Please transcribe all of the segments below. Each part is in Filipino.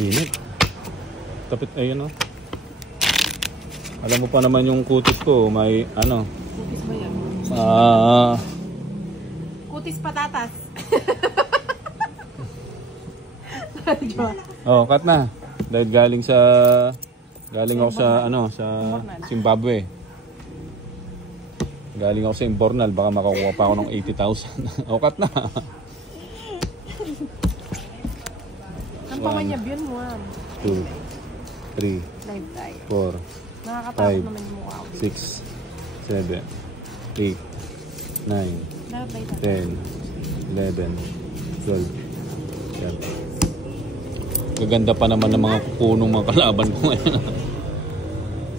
Init. Tapit, ayun o. Alam mo pa naman yung kutis ko, may ano. Kutis ba yan? Kutis patatas. Oh, cut na. Dahil galing ako sa ano, sa Zimbabwe. Galing ako sa Imbornal, baka makakuha pa ako ng 80,000. Oh, cut na. Ang pamanyab yun mo. 2, 3, 4, 5, 6, 7, 8, 9, 10, 11, 12. Yan. Gaganda pa naman ng mga kuko ng mga kalaban ko ngayon.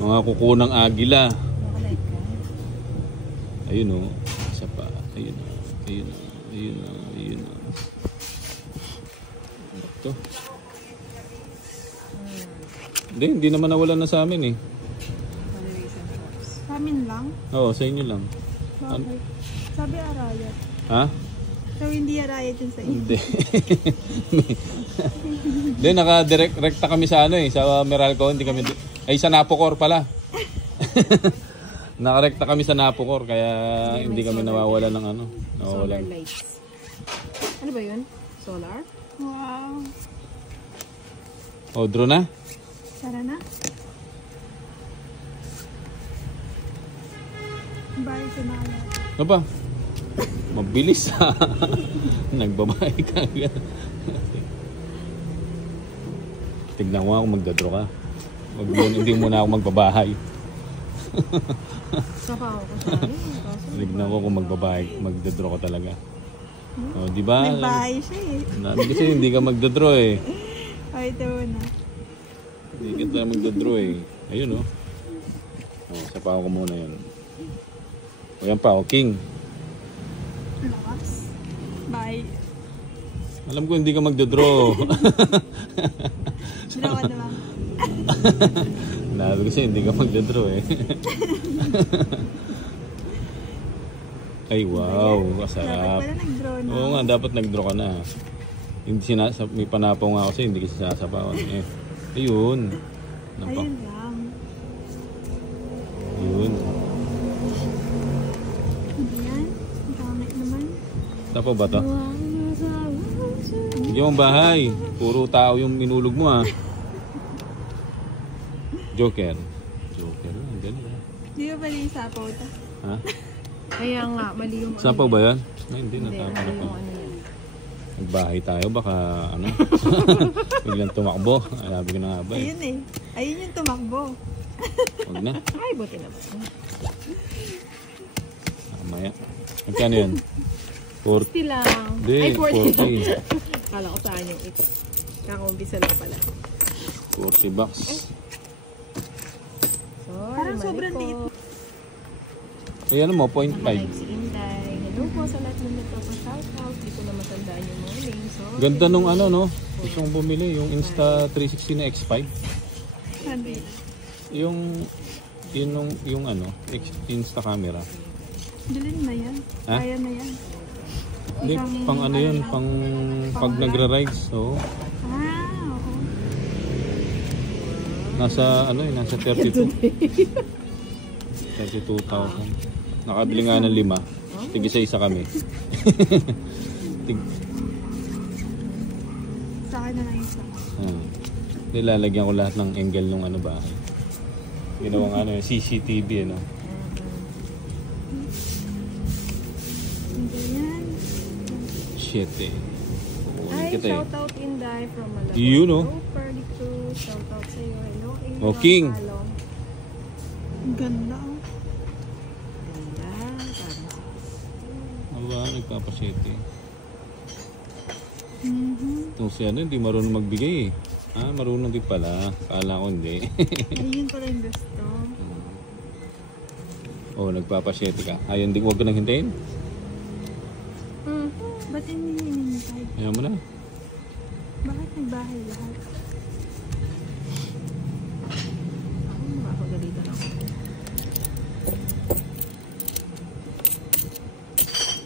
Mga kuko ng agila. Ayun o. Isa pa. Ayun o. Ayun o. Ayun o. Ayun o. Ito. Hindi naman nawala na sa amin eh. Sa amin lang? Oo, sa inyo lang. Bakit? Sabi arayat. Ha? So hindi arayat yun sa inyo? Hindi. Hindi, naka-direkta kami sa ano eh, sa Meralco, hindi kami, ay sa Napocor pala. Nakarekta kami sa Napocor, kaya hindi kami nawawala ng ano. Solar lights. Ano ba yun? Solar? Wow. O, draw na? Tara na. Bye sa nala. Ano ba? Mabilis ha. Nagbabae ka agad. Tignan mo ako magdadraw ka. Hindi muna ako magbabahay. Sapa ako kasali. Tignan ko kung magdadraw ka talaga. O, di ba? Nagbahay siya eh. Kasi hindi ka magdadraw eh. Ay, ito na. Hindi ka talaga magdadraw eh. Ayun o. Sapa ko muna yun. Ayan pa, o king. Lakas. Bye. Alam ko hindi ka magdodraw. Draw ka naman. Nabi kasi hindi ka magdodraw eh. Ay wow, kasarap. Dapat pala nag-draw na. Oo nga, dapat nag-draw ka na. Hindi may panapaw nga kasi hindi kasi sinasapawan eh. Ayun. Ayun lang. Ayun. Hindi yan. Ang kamay naman. Tapo ba to? Hindi mong bahay. Puro tao yung minulog mo ha. Joker. Joker. Ang galing ha. Di ba pala yung sapaw ito? Ha? Kaya nga, mali yung... Sapaw ba yan? Ay, hindi. Natapanap ko. Nagbahay tayo. Baka ano. Biglang tumakbo. Alabi ko na nga ba eh. Ayun eh. Ayun yung tumakbo. Huwag na. Ay, buti naman. Mamaya. Magkano yun? 60 lang. Hindi, Ay, 40. Kala ko saan yung it's. Kakaumpisa lang pala. 40 bucks. Sorry, Parang sobrang liit. Ay, ano mo? 0.5. Si Inday. Hello po sa lahat ng nagpapashoutout. Di ko na matandaan yung mga names. Sorry. Ganda nung ano, no? Gusto kong bumili. Yung Insta360 na X5. Sabi. Yung ano, Insta camera. Bilhin na yan. Ha? Kaya na yan. Hindi, pang ano yun, pang pag nagra-rides. So, Oo. nasa ano yun, nasa 32. 32,000. Nakabili nga ng 5. Tig-isa-isa kami. Sa akin na lang isa. Nilalagyan ko lahat ng angle ng ano bahay. Ginawang ano yung CCTV ano. Hindi yan. Shit eh. Ay, Kita eh. shoutout Inday from Malabo. You know. Shoutout sa'yo. Hello, Inday. Oh, King. Ang ganda oh. Aba, nagpapasete. Itong si ano, hindi marunong magbigay eh. Marunong din pala. Kala ko hindi. Ayun pala yung gusto. Oh, nagpapasete ka. Ayun, huwag ka nang hintayin. Ba't hindi hinintay? Ayaw mo na. Bakit nagbahay lahat? Makakagalitan ako.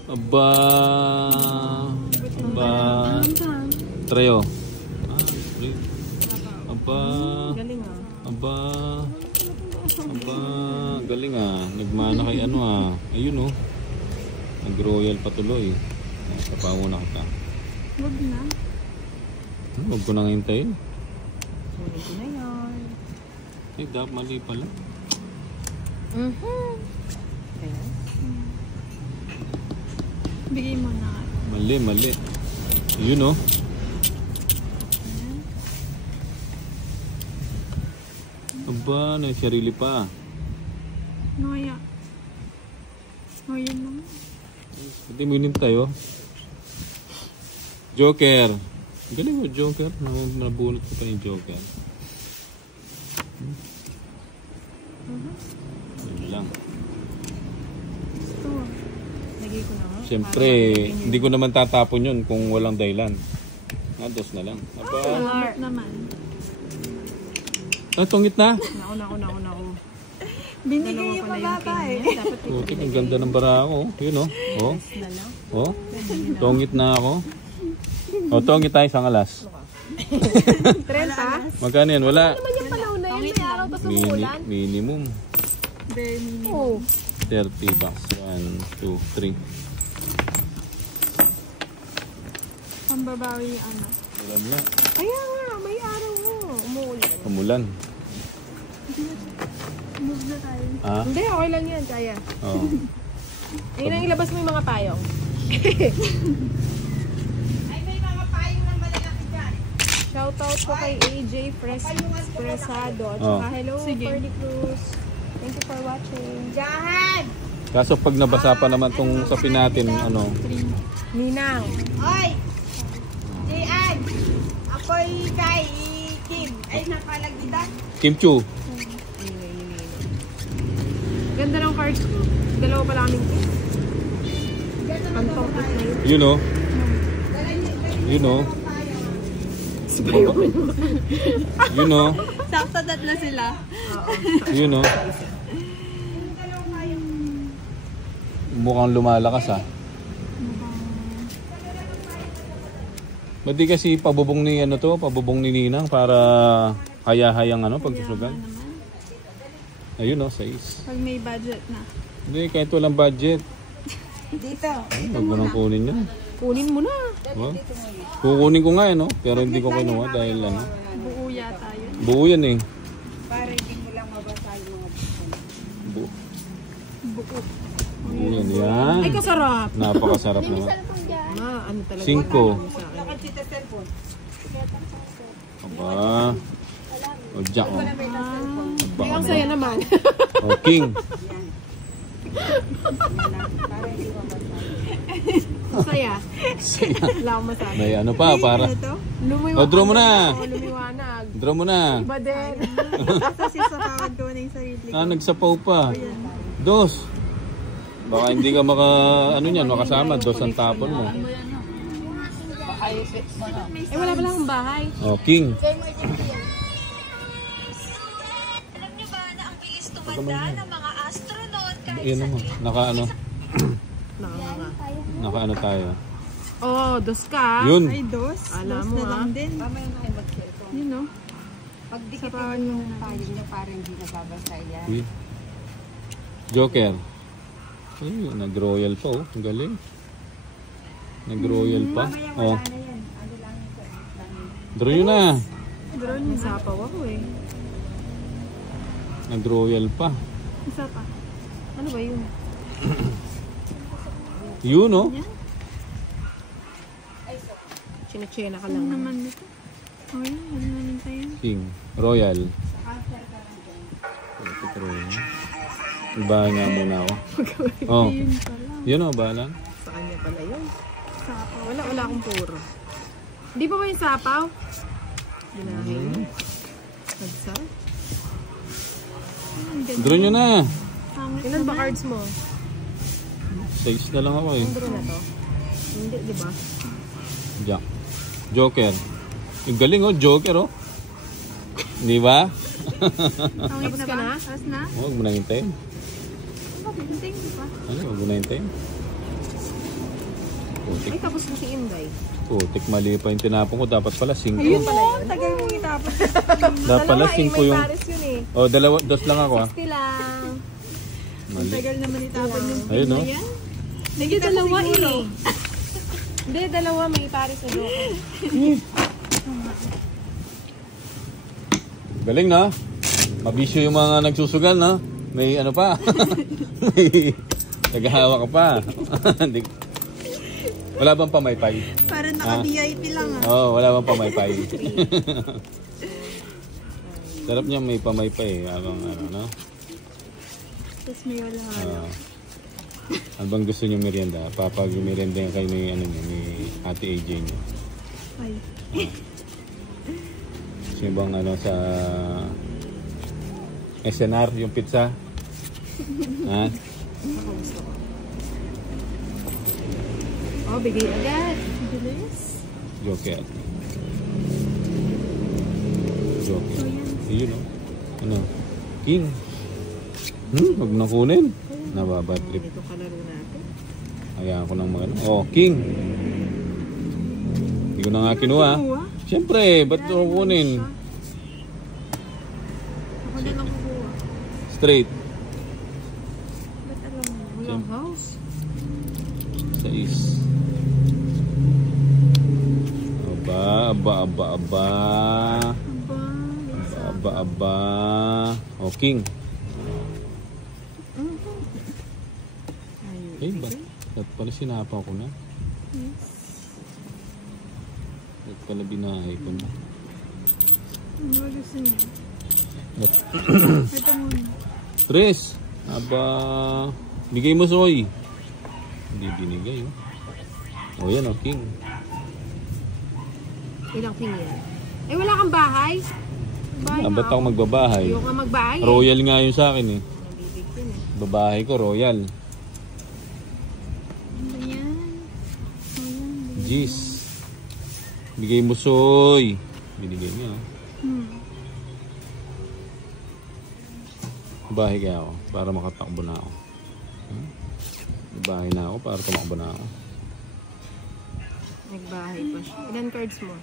Aba. Aba. Treo. Treo. Aba. Aba. Galing ah. Nagmana kay ano ah. Ayun oh. Nag-royal patuloy. Kapamuna kita. Wag na. Huwag ko nang hintayin. Sulit ko na yun. Eh, dapat mali pala. Ayan. Bigay mo na. Mali, mali. Yun oh. Aba, nagsarili pa. Noya. Noya naman. Hindi mo inintay oh. Joker. Galing mo, Joker. Nabunot ko pa yung Joker. Yun lang. Ito. Lagay ko na. Siyempre, hindi ko naman tatapon yun kung walang dahilan. Dos na lang. Aba. Salamat naman. Ah, tungit na. Naku. Binigay yung mababa eh. Dapat Putik, ang ganda ng bara ako. Yun oh. Oh. na lang. Oh. Tungit na ako. Oh, tungit tayo sa alas. 30? Magkano yan? Wala. Naman yung panahon na yun. May araw pa sumulan. Minimum. Bare minimum. Oo. 30 bucks. 1, 2, 3. Pambabawi yung ano. Ulan na. Kaya nga, may araw mo. Umuulan. Umulan. Move na tayo. Ah? Hindi, okay lang yan. Kaya. Oh. Ayun ang ilabas mo yung mga payong. Shoutout ko kay AJ Fresado. At saka hello, Sige. Ferdy Cruz. Thank you for watching. Kaso pag nabasa pa naman tong sapin natin, ano, Ninang. Oy! Jian! Ako'y kay Kim. Ay, napalagdidan. Kim Chu. Ganda ng cards ko. Dalawa pala kaming kids. Pantong kids na yun. You know. You know. You know. Sakto na sila. You know. Mukhang lumalakas ah. Ba't di kasi pabubong ni ano to, pabubong ni Ninang para haya-hayang ano pagsusugan? Ayun oh, 6. Pag may budget na. Hindi, kahit walang budget. Dito. Huwag mo nang kunin yan. Kunin mo na. Diba? Kukunin ko nga no, pero hindi ko kinuha dahil ano. Buo yata yun. Buo yan eh. Para hindi mo lang mabasa yung mga Buo. Buo. Buo yan. Yan. Ay, kasarap. Napakasarap naman. Ma, ano talaga. 5. nakachita cellphone. Aba. O, Jack o. Ay, ang saya naman. O, King. Para hindi mabasa. Saya. Saya. Wala akong masabi. May ano pa para. Ito? O, draw mo na. Lumiwanag. Draw mo na. Iba din. Kasi sa kawad ko na yung sarili ko. Ah, nagsapaw pa. Ayan. 2. Baka hindi ka maka, ano yan, makasama. 2 ang tapon mo. Eh, wala pala akong bahay. O, King. Alam niyo ba na ang bilis tumanda ng mga astronaut kahit Yan naman. Naka ano. Nakakanga. Naka ano tayo. Oh, dos ka. Yun. Ay, dos. Alam Dos mo, na lang ah. din. Mamaya na kayo mag-cellphone. Yun no? Pag Sa dikitin pawad mo mo yung na. payong niya para hindi nababasa yan. Uy. Joker. Ay, nag-royal pa oh. Ang galing. Nag-royal pa. Oh. Ano yan? Ano lang yung Draw nyo na. Draw May niyo. sapaw ako eh. Nag-royal pa. Isa pa. Ano ba yun? Yun oh. Yan. Chine-chena ka Ano lang. naman nito? Oh, yan. Ano naman tayo? King. Royal. Ito royal. Ibahan nga muna ako. Oh. Ayun pala. Yun oh, bahala. Sa kanya pala yun. Sapaw. Wala akong puro. Hindi pa ba yung sapaw? Binahin. Nagsa? Ang ganda. Draw nyo na. Pangit Ilan ba naman. cards mo? 6 na lang ako eh. Ang draw na to? Hindi, di ba? Jack. Joker. Yung galing oh, Joker oh. Di ba? Pangit Tapos na ka ba? na? Tapos na? Huwag mo na hintayin. Hintayin mo pa. Ano, huwag mo na hintayin. Ay, Putik. tapos na si Inday. Putik, mali pa yung tinapon ko. Dapat pala 5. Ayun mo, tagal mong itapos. Dapat pala Dalawa eh, 5 may yung... pares yun eh. Oh, dos lang ako ah. 60 lang. Mali. Tagal naman itapon yung Ayun no. yan. Hindi, dalawa eh. Hindi, dalawa may pare sa loko. Galing na. Mabisyo yung mga nagsusugal na. May ano pa. May naghahawa ka pa. Wala bang pamaypay? Parang naka-VIP lang ah. Oo, wala bang pamaypay? Sarap niya may pamaypay. Abang ano, no? Tapos may wala. Ano bang gusto niyo merienda? Papag-merienda kayo ni, ano niyo, ni Ate AJ niyo. Ay. Gusto niyo bang ano sa SNR yung pizza? Ha? Oh, bigay agad. Bilis. Joker. Joker. Yun o. Ano? King. Huwag na kunin. Nababad trip. Ito kalaro natin. Hayaan ko ng mga ano. Oh, King. Hindi ko na nga kinuha. Siyempre, ba't ko kunin? Ako na lang kukuha. Straight. Ba't alam mo? Walang house. Sa is. Aba. Aba. Oh, King. Eh, ba't pala sinapaw ko na? Ba't pala binahay ko na? Ano ba gusto niya? Ba't- Ito muna. Tres! Aba, bigay mo soy. Hindi binigay oh. Oh yan oh, King. Ilang king yan? Eh, wala kang bahay? Bahay Ah, na ba't ako magbabahay? Ayaw ka magbahay eh. Royal nga yun sa akin eh. Nabibigyan eh. Babahay ko, royal. Ano yan? Jeez. Bigay mo soy. Binigay niya oh. Babahay kaya ako para makatakbo na ako. Babahay na ako para tumakbo na ako. Nagbahay pa siya. Ilan cards mo?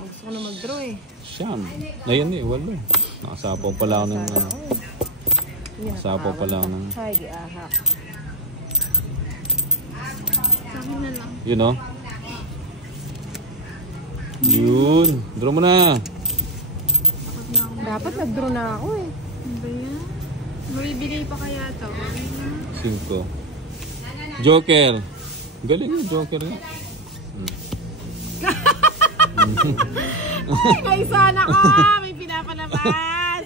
Gusto ko na mag-draw eh. Siyam. Ayun eh, walo. Nakasapaw pala ako ng... Nakasapaw pala ako ng... Ay, giahak. Sa akin na lang. Yun oh. Yun. Draw mo na. Takot na ako. Dapat nag-draw na ako eh. Ano ba yan? Mabibigay pa kaya to? 5. Joker. Galing yung Joker nga. Ay, may sana ka! May pinapalabas!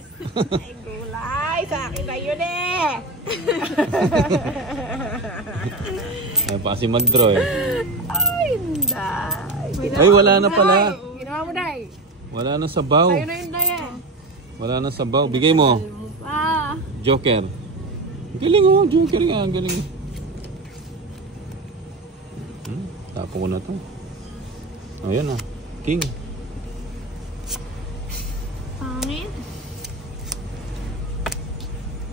Ay, gulay! Sa akin na yun eh! Ay pa kasi mag-draw eh. Ay, hindi! Ay, wala na pala. Ginawa mo, Day! Wala na sabaw. Sa'yo na yun, Day eh! Wala na sabaw. Bigay mo. Ah! Joker. Galing oh. Joker nga. Galing. Tapo ko na to. Ayan oh. King. Pangit.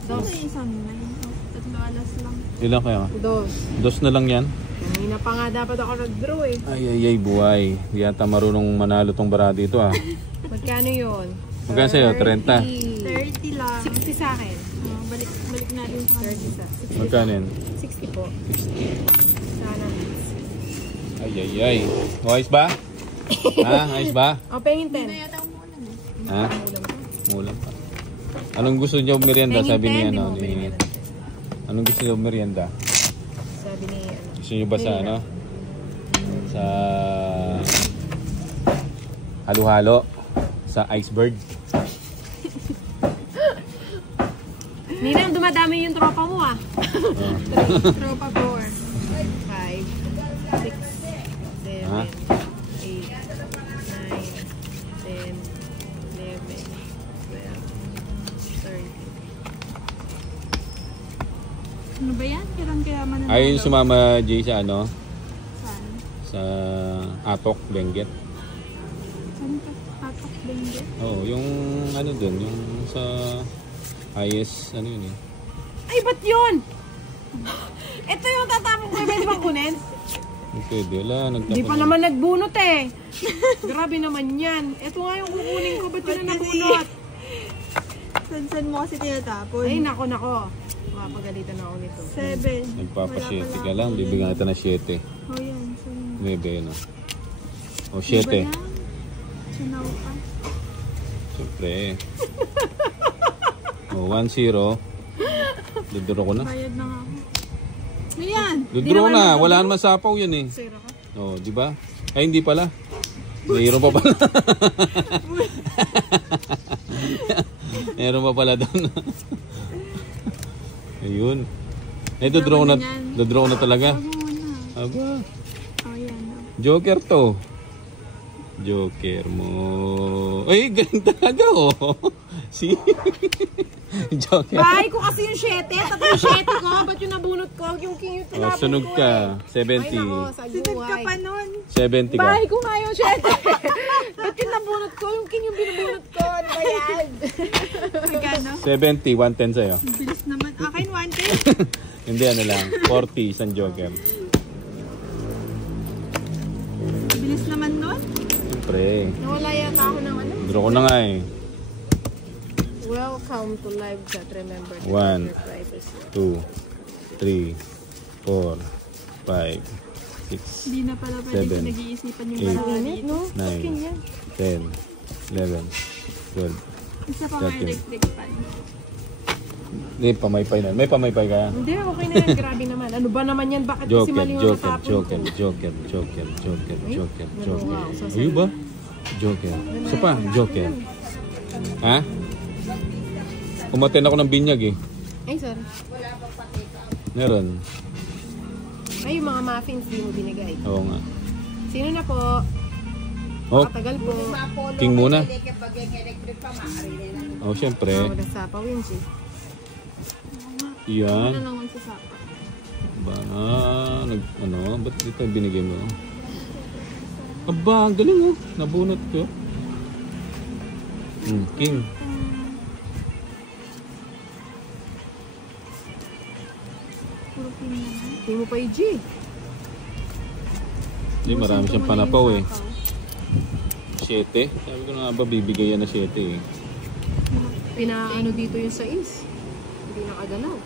Dos. Ano isang na yun? Tatlo alas lang. Ilan kaya? Dos. Dos na lang yan. Kanina pa nga dapat ako nag-draw eh. Ay, buhay. Di yata marunong manalo tong bara dito ah. Magkano yun? Magkano sa'yo? 30? 30 lang. 60 sa akin. Balik natin sa 30 sa. Magkano yan? 60 po. Sana. Ay. O, ayos ba? Ha? Ayos ba? O, pengin 10. Yata umulan eh. Ha? Mulang pa. Anong gusto niyo merienda? Sabi ni ano? Anong gusto niyo merienda? Sabi ni ano. Gusto niyo ba sa ano? Sa halo-halo? Sa iceberg? Ninang, dumadami yung tropa mo ah. Tropa 4. 5, 6, 7, Ha? 8, 9, 10, 11, 12, 13. Ano ba yan? Kaya mananalo. Ayun sumama Jay sa ano? Saan? Sa Atok, Benguet. Saan ka? Patok Benguet? Oo, yung ano dun, yung sa highest, ano yun eh. Ay, ba't yun? Ito yung tatapong ko, pwede bang kunin? Hindi pwede, wala. Hindi pa naman nagbunot eh. Grabe naman yan. Ito nga yung kukunin ko, ba't yun na nabunot? San mo kasi tinatapon. Ay, nako. Mapagalitan ako nito. 7. Nagpapa-7 ka lang. Bibigyan kita ng 7. Oh, yan. 9, no? O, Diba 7. yan? Sinaw ka. Siyempre. O, 1-0. Duduro ko na. Bayad na nga ako. Ano yan? Duduro na. Wala naman sapaw yan eh. Zero ka. O, di ba? Ay, hindi pala. Mayroon pa pala. Mayroon pa pala doon. Ayun. Eh, duduro na. Duduro na talaga. Huwag mo muna. Aba. Oh, yan. Joker to. Joker mo. Ay, galing talaga oh. Si Joker. Bahay ko kasi yung 7. Tapos yung 7 ko. Ba't yung nabunot ko? Yung king yung Oh, tinapon sunog ko ka. eh. Ay, 70. nako. Sa Sunod ka pa buhay. nun. 70 ka. Bahay ko nga yung 7. Ba't yung nabunot ko? Yung king yung binubunot ko. Ano ba yan? Magkano? 70, 110 sa'yo. Bilis naman. Akin 110. Hindi, ano lang. 40, isang Joker. Bilis naman nun. Siyempre. Nawala yata ako ng ano. Draw ko na nga eh. Welcome to live chat. Remember to One. your prices. 2, 3, 4, 5, 6, Hindi na pala pwede 7, pinag-iisipan yung 8, baraha Init, dito. no? 9, 10, 11, 12. Isa pa nga 13. electric fan. Hindi, pamaypay na. May pamaypay ka. Hindi, okay na yan. Grabe naman. Ano ba naman yan? Bakit kasi Joker, mali yung Joker, natapon Joker, ko? Joker, Joker, Joker, Joker, Joker. wow, sasabihin. Ayun ba? Joker. Isa pa, Joker. Ha? Umaten ako ng binyag eh. Ay, sorry. Meron. Ay, yung mga muffins, di mo binigay. Oo nga. Sino na po? Oh, Katagal po. king muna. Oh, syempre. Wala sapaw yun, G. Ano Yan. lang ang sasapa. Ba, ano, ba't dito binigay mo? Aba, ang galing oh. Nabunot ko. King. Puro pin naman. Hindi mo pa yung G. Hindi, marami siyang panapaw eh. 7. Sabi ko na nga ba, bibigay yan na 7 eh. Pinaano dito yung 6. Hindi nakagalaw.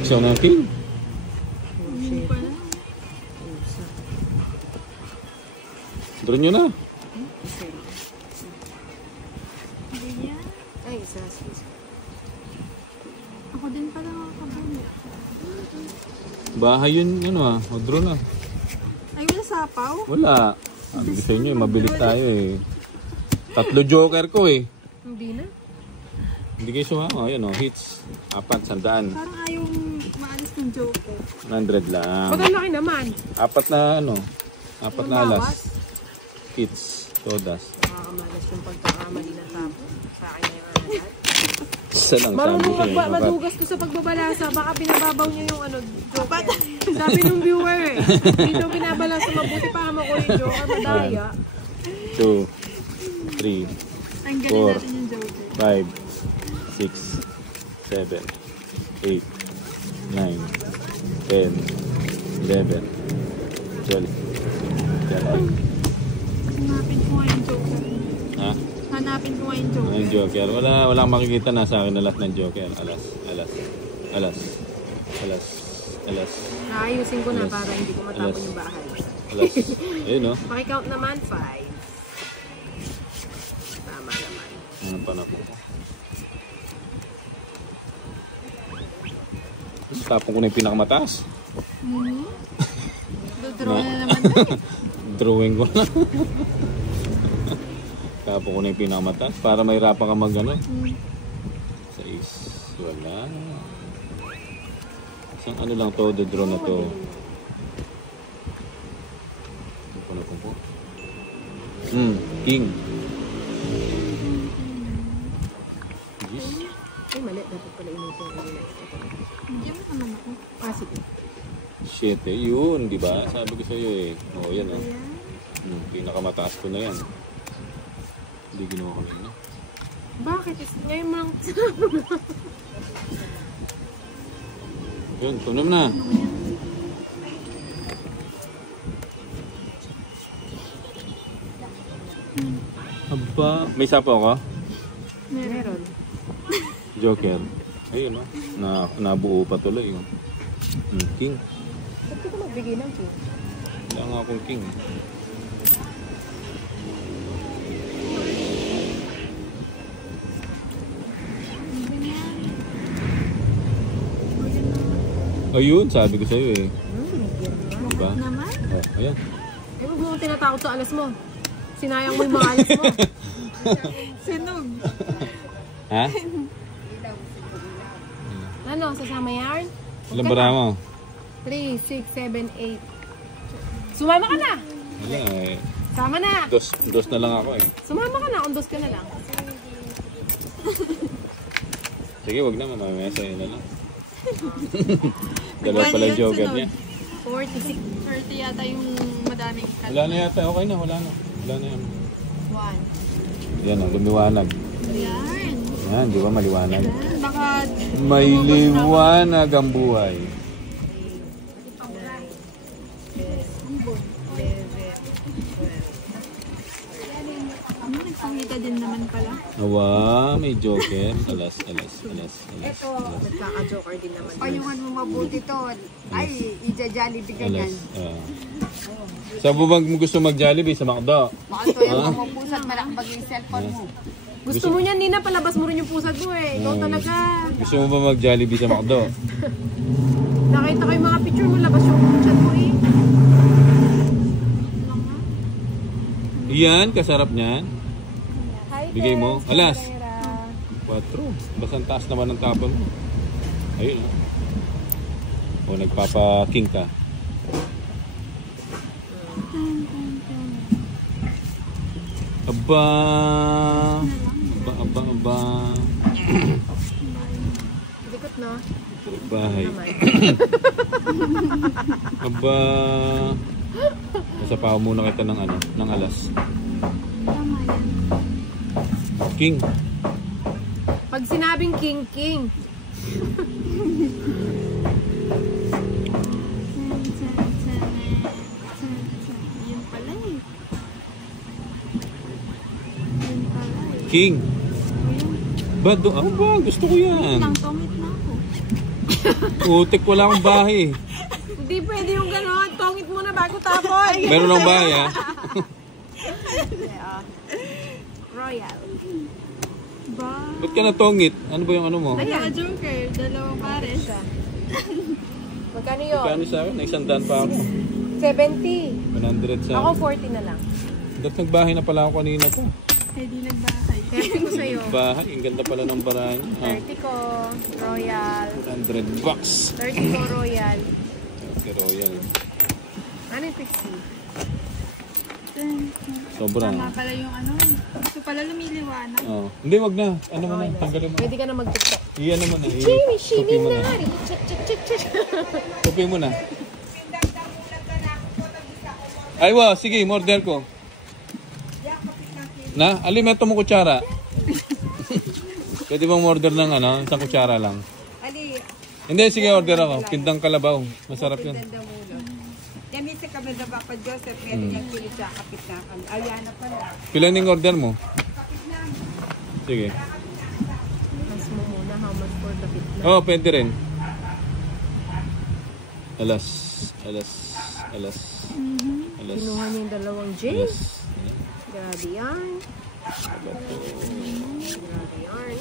Siya nga king. Hindi pa na. Draw nyo na. Hindi yan. Ay, isa. Ako din pala makakabunot. Bahay yun, ano ah. Draw na. Ay, wala sapaw? Wala. Sabi ko sa inyo, mabilis tayo eh. 3 joker ko eh. Hindi na. Hindi kayo suha. Oh, yun oh. Hits. 4, 100. Parang ayaw maalis ng joke ko. 100 lang. Ba't ang laki naman? 4 na ano. 4 na alas. bawas? Hits. Todas. Nakakamalas yung pagkakamali ng tapo. Sa akin na yung lahat. Isa lang sabi Marunong ko eh. madugas ko sa pagbabalasa. Baka pinababaw niyo yung ano, joker. Sabi nung viewer eh. Dito binabalasa. Mabuti pa mo ko yung joker. Madaya. 2, 3, Ang galing 4, natin yung joke. 5, 6, 7, 8, 9, 10, 11, 12, 13. Hanapin ko nga yung joker. Ha? Hanapin ko nga yung joker. Ang joker. Walang makikita na sa akin na lahat ng joker. Alas. Naayusin ko na para hindi ko matapon yung bahay. Alas. Ayun no? Pakicount naman, 5. Tama naman. Ano pa na po? Tapon ko na yung pinakamataas. Dodraw na naman tayo. Drawing ko na. Tapon ko na yung pinakamataas para mahirapan ka mag ano. 6. Wala. Isang ano lang to, the draw na to. Ano po? King. Yes. Ay, mali. Dapat pala inutin ko nila. Hindi mo naman ako. Ah, sige. 7. Yun, di ba? Sabi ko sa iyo eh. Oo, yan oh. Pinakamataas ko na yan. Hindi ginawa ko na. Bakit? Ngayon mo lang. Yun, tunom na. Aba, may sapo ako? Meron. Joker. Ayun, no? Nabuo pa tuloy. Oh. King. Ba't ka magbigay ng king? Wala nga akong king. Ayun, sabi ko sa'yo eh. Diba? Naman? Oh, ayan. Eh, huwag mo tinatakot sa alas mo. Sinayang mo yung mga alas mo. Sinog. Ha? Ano, sasama yarn? Ilan bara mo? 3, 6, 7, 8. Sumama ka na! Wala eh. Sama na! Dos na lang ako eh. Sumama ka na, undos ka na lang. Sige, wag na, mamaya sa'yo na lang. Dalawa pala yung joker niya. 40 yata yung madaming cut. Wala na yata, okay na, wala na. Wala na yan. 1. Yan, lumiwanag. Yarn. Yan, di ba maliwanag? Baka May liwanag ang buhay. nagpangita din naman pala. Awa, may joker. Alas. Ito, Nagkaka-joker din naman. payungan mo mabuti to. Ay, ija-jollibee ka Alas. yan. Sa bubag mo gusto mag-Jollibee sa McDo? Baka to yung mga pusat, malakbag yung cellphone mo. Gusto mo niyan, Nina, palabas mo rin yung pusad mo eh. Ikaw talaga. Gusto mo ba mag-Jollibee sa McDo? Nakita ko yung mga picture mo, labas yung pusad mo eh. Yan, kasarap niyan. Bigay mo. Alas. 4. Basang taas naman ng tapon mo. Ayun. O nagpapa-king ka. Aba. Likot na. Bahay. Aba. Nasapaw muna kita ng ano, ng alas. King. Pag sinabing king. Yun pala eh. King. Bado, ano ba? Gusto ko yan. Tongit na ako. Utik, wala akong bahay. Hindi pwede yung gano'n. Tongit muna bago tapon. Meron akong bahay ha. Royal. Ba't ka natongit? Ano ba yung ano mo? Ayan. Joker. Dalawang pares. Magkano yun? Kano sa akin? Naisandaan pa ako. 70. 100 sa Ako akin. 40 na lang. Ba't nagbahay na pala ako kanina to? Hindi nagbahay. 30 ko sa'yo. Bahay, ang ganda pala ng barahan niya. 30 ko. Royal. 100 bucks. 30 ko Royal. Okay, Royal. Ano yung 60? Sobrang. Tama pala yung ano. Gusto pala lumiliwanag. Oh. Hindi, wag na. Ano mo na? Tanggalin mo. Pwede ka na mag-tiktok. Iyan naman na. Shimmy mo na. nari. Tupi mo na. Ay, wow. Sige, order ko. Na? Alimento mo kutsara. Pwede bang order ng ano? Isang kutsara lang. Ali, Hindi, sige, order ako. Pindang kalabaw. Masarap yun. tanda mo lang. Yan isa kami na Papa Joseph, meron niyang kilit sa kapit na kami. Ayan na pala. Pilan yung order mo? Sige. Mas mo muna how much for the bit na. Oh, pwede rin. Alas. Kinuha niya yung dalawang J. Alas. Grabe yan. Bato. Grabe yan.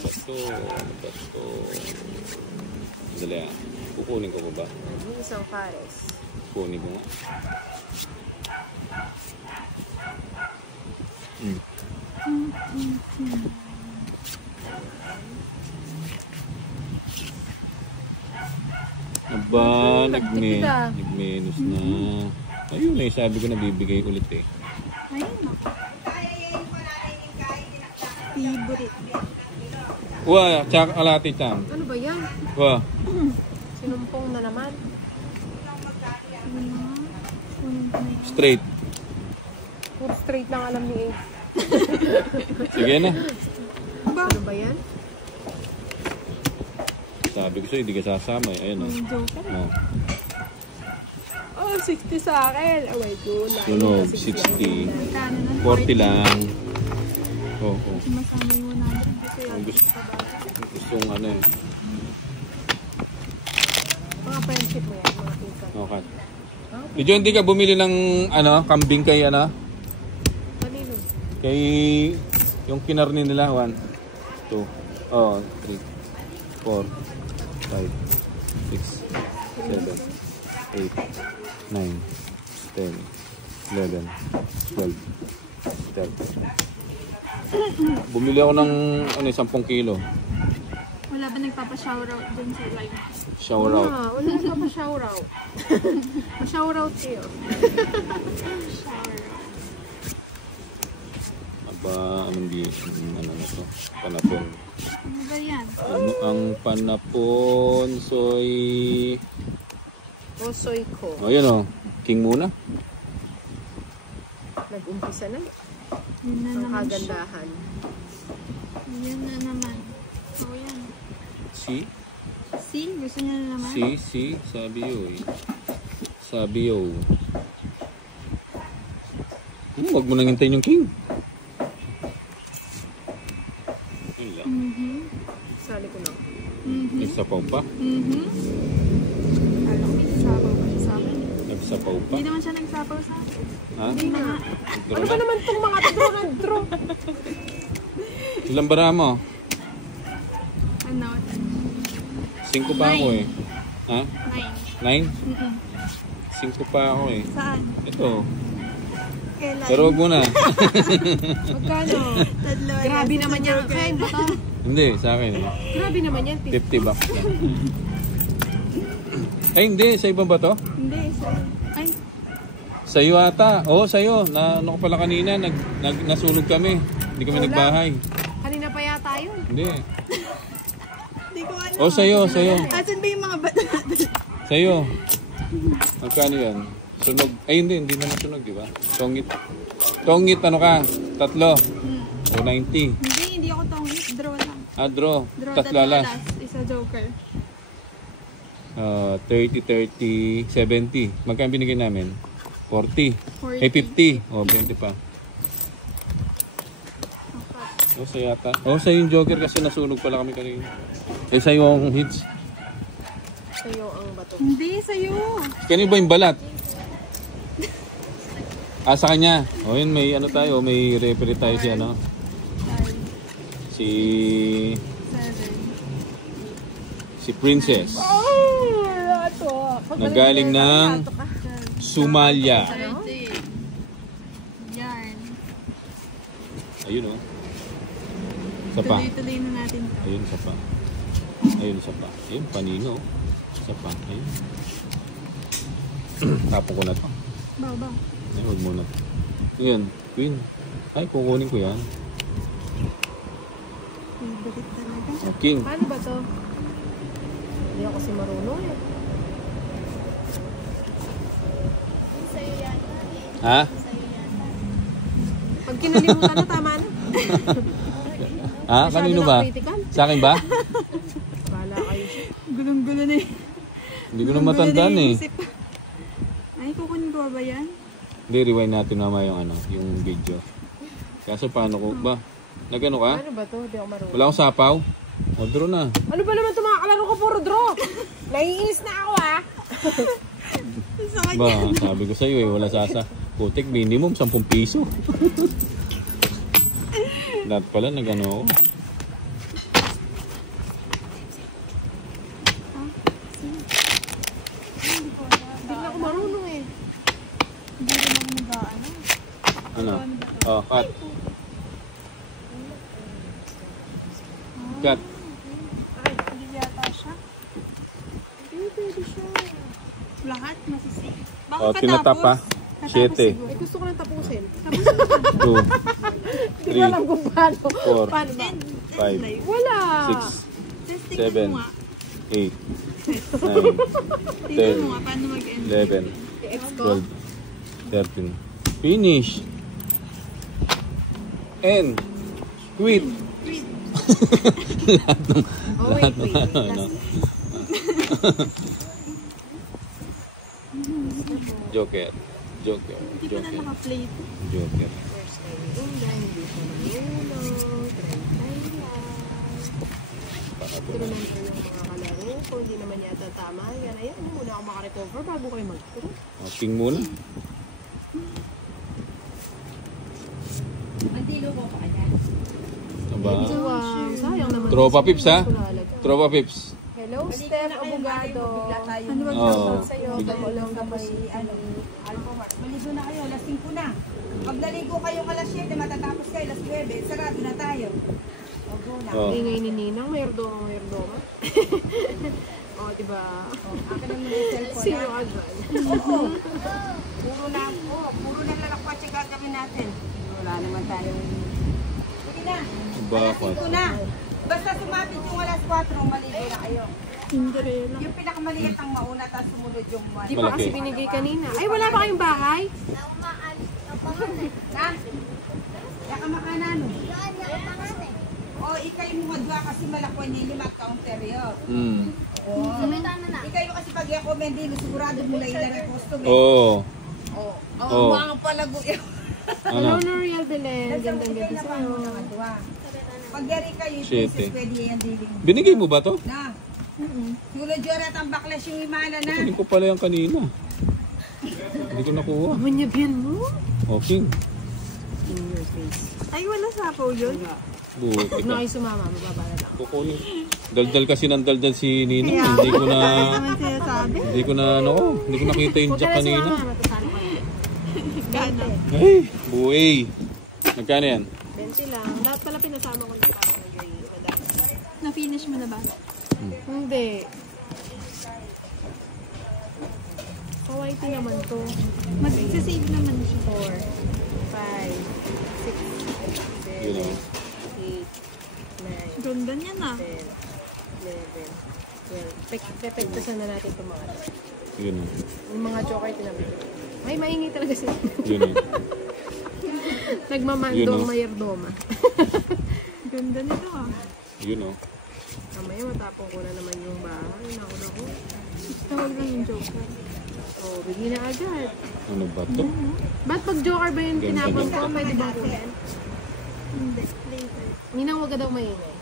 Bato. Dali ah. Kukunin ko ba? Yung isang pares. Kukunin ko nga. Aba, nag-minus na. Ayun eh, sabi ko na bibigay ulit eh. Favorite. Wah, tsaka kalati cham. Ano ba yan? Wah, Sinumpong na naman. straight. Puro straight lang alam ni Ace. Sige na. Ano ba yan? Sabi ko sa'yo, hindi ka sasama eh. Ayun oh. Oh. Oh, 60 sa akin. Oh my God. Tunog, 60. 40 lang. Oo. Masama yung 100 kasi Ang yan. gustong ano eh. Mga friendship mo yan, mga pinsan. Okay. Medyo hindi ka bumili ng ano, kambing kay ano? Kanino? Kay yung kinarni nila. 1, 2, 3, 4, 5, 6, 7, 8, 9, 10, 11, 12, 13. Bumili ako ng ano, 10 kilo. Wala ba nagpapa-shoutout dun sa live? Shower out. Wala ka pa shoutout. Pa-shoutout kayo. Aba, anong ano na to? Panapon. Ano ba yan? Ano ang panapon? Soy... Osoy ko. O, yun o. King muna. Nag-umpisa na. Yun na Ang naman siya. kagandahan. Yun na naman. So yan. Si? See? Gusto niya na naman? Si. Sabi yo eh. Sabi yo. Huwag mo nang hintayin yung king. Yun lang. Sali ko na. May sapaw pa. Alam ko may sasapaw pa siya sa akin. Nagsapaw pa. Hindi naman siya nagsapaw sa akin. Ha? Hindi na nga. Draw Ano ba na. naman itong mga draw? Ilang bara mo? Ano? 5 pa ako eh. Ha? 9. 9? 5 pa ako eh. Saan? Ito. Kailan? Pero huwag mo na. Magkano? Tatlo. Grabe naman yan. Kain ba to? Hindi, sa akin eh. Grabe naman yan. 50 bucks lang. Ay, hindi. Sa iba ba to? Hindi. Ay. Sa'yo ata. Oo, sa'yo. Ano ko pala kanina, nasunog kami. Hindi kami nagbahay. Kanina pa yata yun. Hindi. Hindi ko alam. Oo, sa'yo. Asan ba yung mga bato natin? Sa'yo. Magkano yan? Sunog. Ay, hindi naman sunog, di ba? Tongit, ano ka? 3. O 90. Hindi ako tongit. Draw lang. Draw. Draw. Tatlo alas. Isa joker. 30, 30, 70. Magkano binigay namin? 40. 40. Eh, 50. O, 20 pa. O, sa'yo yata. O, sa'yo yung joker kasi nasunog pala kami kanina. Eh, sa'yo ang hits. Sa'yo ang bato. Hindi, sa'yo. Kanino ba yung balat? Sa kanya. O, yun, may ano tayo. May referee tayo si ano. Si... 7. Si Princess. Ato. Nagaling ng Somalia. 30. Yan. Ayun o. Isa pa. Tuloy-tuloy na natin to. Ayun, isa pa. Ayun, isa pa. Ayun, panino. Isa pa. Ayun. Tapon ko na to. Bawa. Ay, huwag muna. Ayan, queen. Ay, kukunin ko yan. Favorite talaga. Oh, king. Paano ba to? Hindi ako kasi marunong eh. Ha? Pag kinalimutan na, tama na. Ha? Kanino ba? Sa akin ba? Bala kayo siya. Gulong-gulo na eh. Hindi ko na matandaan eh. Ay, kukunin ko ba yan? Hindi, rewind natin mamaya yung ano, yung video. Kaso paano ko ba? Nagano ka? Paano ba to? Hindi ako marunong. Wala akong sapaw? O, draw na. Ano ba naman ito mga kalaro ko? Puro draw. Naiinis na ako ah. Ba, sabi ko sa'yo eh, wala sasa. Putik, minimum 10 piso. Lahat pala nagano ako. Hindi na ako marunong eh. Hindi rin ako nag-ano. Ano? Oh, cut. Cut. Hindi yata siya. Hindi pwede siya. Lahat masisig. Oh, tinatapa. 7, Eh gusto ko lang tapusin. 2, Hindi ko alam kung paano. 4, Paano ba? 5, Wala. 6, Tingnan mo nga. 8, 9, Tingnan mo nga paano mag-end. 11, I-ex ko. 12, 13. Finish. End. Quit. Oh wait, wait. Ano? Joker. Joker. Hindi pa na Joker. naka-plate. Joker. First time. Hindi ko marunong. Remember yung mga kalaro. Kung hindi naman yata tama, yan ayun. Muna ako makarecover bago kayo mag-pro. Ping muna. Andilo ko pa kanya. Aba. Wow, sayang naman. Tropa pips ha? Kulalaga. Tropa pips. Hello, Steph Abogado. Bigla tayo. Ano ba Oo. sa'yo? Tulong ka may Alphamart. Maligo na kayo, alas 5 na. Pag naligo kayo alas 7, matatapos kayo alas 9. Sarado na tayo. Ogo na. Oh. Ingay ni Ninang, mayordoma. O, diba? Akin naman yung cellphone. Sino ha? agad? Oo. Puro na lalakpat yung gagawin natin. Wala naman tayo. Sige na. Bakit? 5 na. Basta sumapit yung alas 4, maligo na kayo. Yung pinakamaliit ang mauna, tapos sumunod yung Di ba kasi Malaki. binigay kanina? Ay, wala ba kayong bahay? Ha? Kaya ka makanan. O, ikay mo nga kasi malakwan niya yung counter yun. Hmm. Ikay mo kasi pag i-comment din, sigurado mo lang ilan ang customer. Oo. Oo, mga palago yun. Hello, Ano? L'Oreal Belen. Gandang-ganda na sa'yo. Pag yari kayo, yung Shit, princess, eh. pwede yan diling. Binigay mo ba to? Na. Tulad yun at ang baklas yung imana na. Hindi ko pala yung kanina. Hindi ko nakuha. Manyabyan mo? Okay. In your face. Ay, wala sapaw yun. Buti Huwag na ka. kayo sumama, mababa na lang. Kukunin. Daldal kasi ng daldal si Nino. Hindi ko na... Naman sinasabi. Hindi ko na ano. Hindi ko nakita yung Huwag jack ka na kanina. sumama, matasalo ka na. Gana. Ay, buhay. Magkano yan? 20 lang. Dapat pala pinasama ko na para mag-gray. Madami. Na-finish mo na ba? Hindi. Kawaiti naman to. Mag-save naman siya. 4, 5, 6, You know. 7, 8, 9, Ganda niya na. 10, 11, 12. Pepektusan na natin itong mga to. Yun o. Yung mga joker tinabili. Ay, maingay talaga sila. Yun o. Nagmamandong Yun, oh. mayordoma. Ganda nito ah. Yun o. Mamaya matapong ko na naman yung bahay. Naku. Tawag lang yung joker. Oh, bigyan na agad. Ano ba to? Ba't pag joker ba yung Ganda tinapon niya. ko? Pwede bang kunin? Hindi. Later. Ninang, wag ka daw maingay.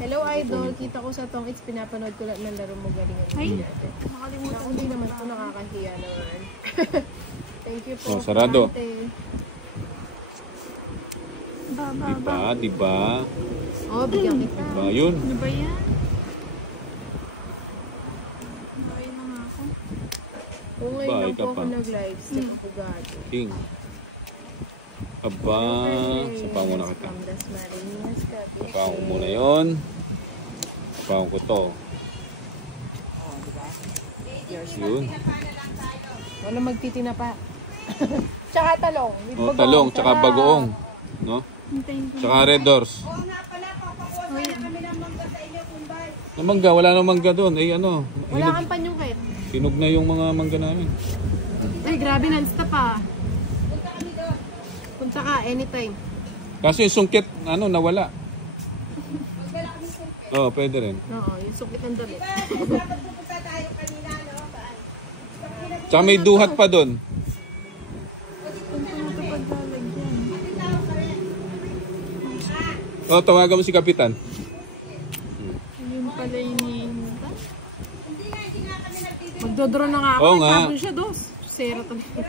Hello, Idol. Kita ko sa Tongits, pinapanood ko lang ng laro mo galing. Ay, Naku, nakalimutan. hindi naman po nakakahiya naman. Thank you po. Oh, sarado. Ate. Ba. Diba? Oh, bigyan kita. Diba yun? Ano ba yan? Ayun na nga ako. Kung ngayon Bye lang ka po pa. ako nag-live, sa Kapugado. King. Aba. Sapaw muna kita. From Las Marinas, Cavite. Sapaw ko muna yun. Sapaw ko to. Yun. Wala magtitina pa. Tsaka talong. with Oh, bagoong. talong, tsaka Sarap. bagoong. No? Hintayin ko. Tsaka red doors. Oo nga pala, papakuha na kami ng mangga sa inyo, kumbay. Ang mangga, wala nang mangga doon. Ay ano, Wala kang panyungkit. hinog na yung mga mangga namin. Ay, grabe, non-stop ah. Punta kami doon. Punta ka, anytime. Kaso yung sungkit, ano, nawala. Magdala kami sa Oh, pwede rin. Oo, yung sukit ng damit. dapat pupunta tayo kanina, no? Tsaka may duhat pa doon. Matupad lalagyan. Oh, tawagan mo si Kapitan. Yun pala yung hinihinta. Magdodro na nga ako. Oo nga. Sabon siya, dos. Zero talaga.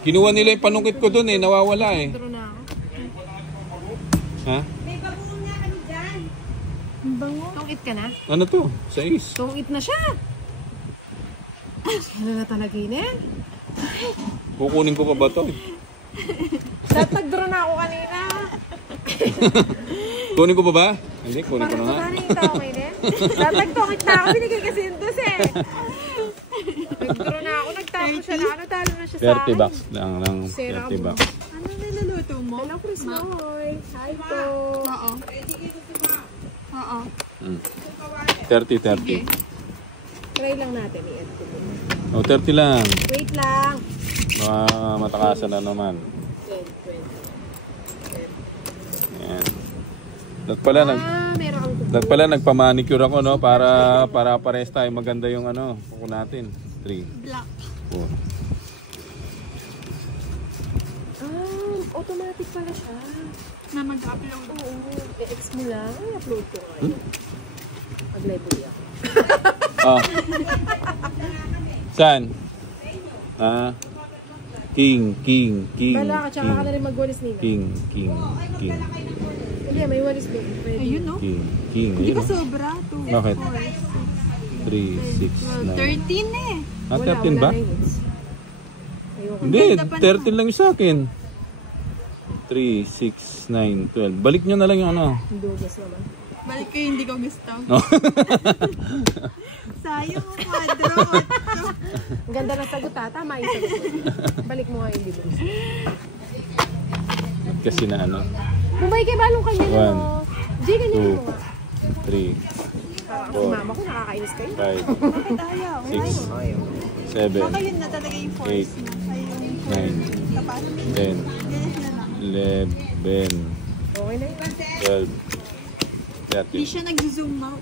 Kinuha nila yung panungkit ko doon eh, nawawala eh. Magdodro na ako. Ha? May babuong nga kami dyan. Ang bango. Tungit ka na? Ano to? 6. Tungit na siya. Ano na talaga yun eh? Kukunin ko pa ba to? Dapat nag-draw na ako kanina. Kunin ko pa ba? Hindi, kunin ko na nga. Paano yung tao kayo din? Dapat nagtungit na ako. Binigay kasi yung dos eh. Nag-draw na ako. Nagtapos siya na. Ano talo na siya sa 30 akin? bucks lang, 30 bucks. Ano niluluto mo? Hello, Chris Mahoy. Hi po. Oo. Oo. 30. Try lang natin i-add ko. Oh, 30 lang. Wait lang. Matakasan na naman. 10, 20. Ayan. Meron kang Dat pala nagpa-manicure ako no para parehas tayo maganda yung ano, kuko natin. 3, Black. 4. automatic pala siya. Na mag-upload. Oo. I-ex mo lang. Ay, upload ko ngayon. Mag-live ulit ako. Oh. Saan? Ah. King. Kala ka, tsaka ka na rin mag-walis nila. King. Hindi, may walis ko. Ayun, no? King. Hindi Ayun, ka oh. sobra. 2, Bakit? 4, 3, 6, 13 eh. 9. Ah, 13 ba? Ayoko. Hindi, Ganda pa 13 lang yung sa akin. 3, 6, 9, 12. Balik nyo na lang yung ano. Dugas naman. Balik ko hindi ko gusto. No? Sayang ang kwadro. Ang ganda ng sagot ha. Tama yung sagot. Balik mo nga yung libro. Kasi na ano. Bumay kay balong kanya na One, no. Jay, ganyan 2, mo nga. 3, Si mama ko nakakainis kayo. 5, Bakit ayaw? 6, 7, Baka yun na talaga yung force na. Ay, yung 9, kapano. 10, Ganyan na lang. 11, Okay na yun. 12, Hindi siya nag-zoom out.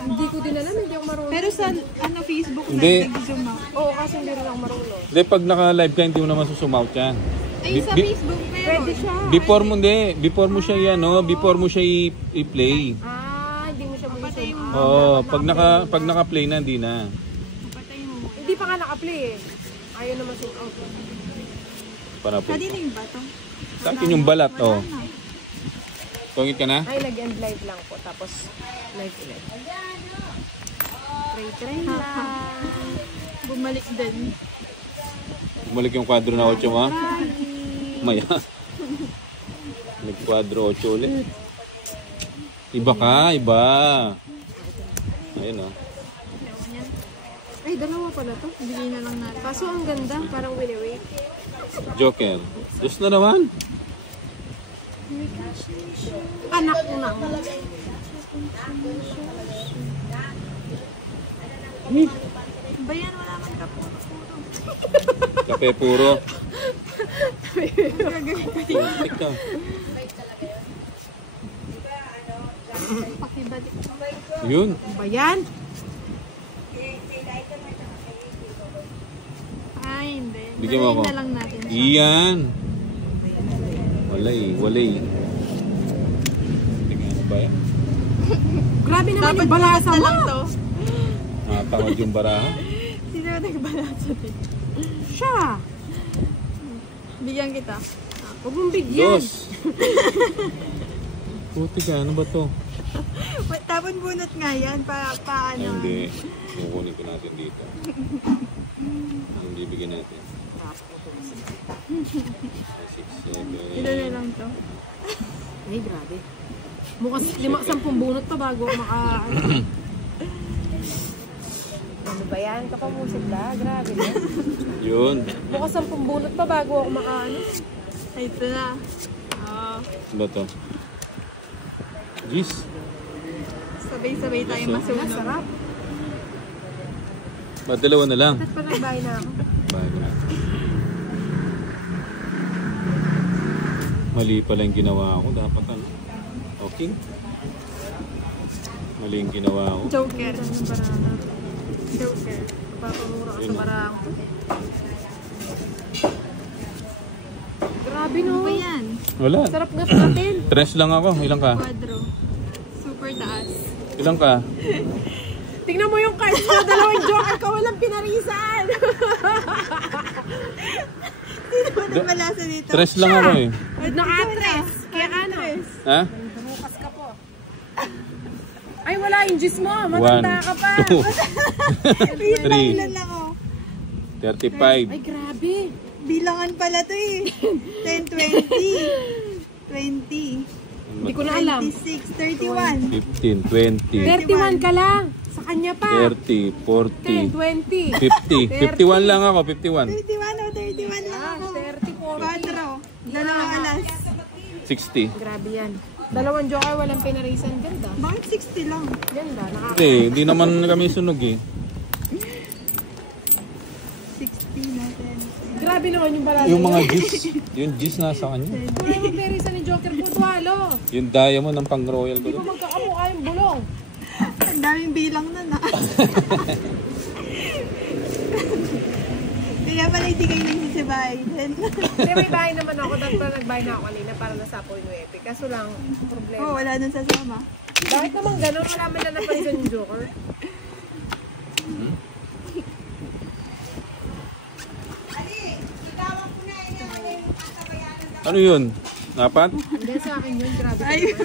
Hindi ko din alam, hindi ako marunong. Pero sa ano Facebook Hindi. nag-zoom out. Oo, kasi hindi rin ako marunong. Hindi, pag naka-live ka, hindi mo naman susumout yan. Ay, sa Facebook meron. Pwede siya. Before mo siya yan, no? Before mo siya i-play. Hindi mo siya Patay mo. mag-zoom. Oo, pag naka-play na, hindi na. Patay mo. Hindi pa nga naka-play eh. Ayaw naman zoom out. Panapin. Kanina yung bato. Sa akin yung balat, oh. Wala na. Tungit ka na? Ay, nag-end live lang po. Tapos, live ulit. Try lang. Bumalik din. Bumalik yung kwadro na 8 mo, ha? Maya. Nag-kwadro 8 ulit. Iba ka, iba. Ayun, oh. Ay, dalawa pala to. Bigay na lang natin. Kaso ang ganda. Parang wini-wait. Joker. Diyos na naman. Anak na. Ba yan? Wala man ka po. Kape puro. Gagawin ko din. Plastic ka. Pakibalik. Yun. Ba yan? Ay, hindi. Bigyan mo ako. Dalayin na lang natin siya. Iyan. Walay. Tingnan mo ba yan? Grabe naman Dapat yung balasa na mo. lang to. Nakatawad yung baraha. Sino na nagbalasa din? Siya. Bigyan kita. Huwag mong bigyan. Dos. Puti ka, ano ba to? Tapon bunot nga yan. Ay, Paano? hindi. Kukunin ko natin dito. Yung bibigyan natin. 6, 7. Ito na lang to. Ay, grabe. Mukhang 5-10 bunot pa bago ako Ano ba yan? Ito ka musik ba? Grabe na. Yun. Mukhang 10 bunot pa bago ako Ay, ito na. Oh, Ano ba to? Jeez. sabay-sabay tayo masunog. Sarap. Ba't dalawa na lang? Ba't pa nagbahay na ako? Bago na. Mali pala yung ginawa ko. Dapat ano? Okay. Mali yung ginawa ko. Joker. Joker. Papamura ka sa barang. Grabe no. Ano ba yan? Wala. Sarap nga natin. 3 lang ako. Ilang ka? Quadro. Super taas. Ilang ka? Tingnan mo yung cards na dalawang joker ka walang pinarisan. Sino ba nagbalasa dito? 3 lang ako eh. Naka-tres. Kaya ano? Ha? Bukas ka po. Ay, wala yung juice mo. Matanda ka pa. 1, 2, 3, Ilan lang ako. 35, Ay, grabe. Bilangan pala to eh. 10, 20. 20. Hindi ko na alam. 26, 31. 15, 20, 31 ka lang. Sa kanya pa. 30, 10, 40, 20. 50. 51 lang ako, 51. 31 o 31 lang ako. 30, 40. Quadro. Dalawang alas. 60. Grabe yan. Dalawang joker walang pinarisan. Ganda. Bakit 60 lang? Ganda. Hindi naman kami sunog eh. 60 natin. Grabe naman yung balala. Yung mga gis nasa kanya. Walang pinarisan ni Joker Puntualo. Yung diamond ng pang royal ko Hindi ko doon. magkakamukha yung bulong. Ang daming bilang na na. Kaya pala hindi kayo nagsin sa Biden. Hindi, may bahay naman ako. Dahil pala nagbahay na ako kanina para nasapo yung epic. Kaso lang, problema. Oo, wala nang sasama. Bakit naman gano'n? Wala man na napansin yung Joker. Ano yun? Apat? Hindi sa akin yun. Grabe.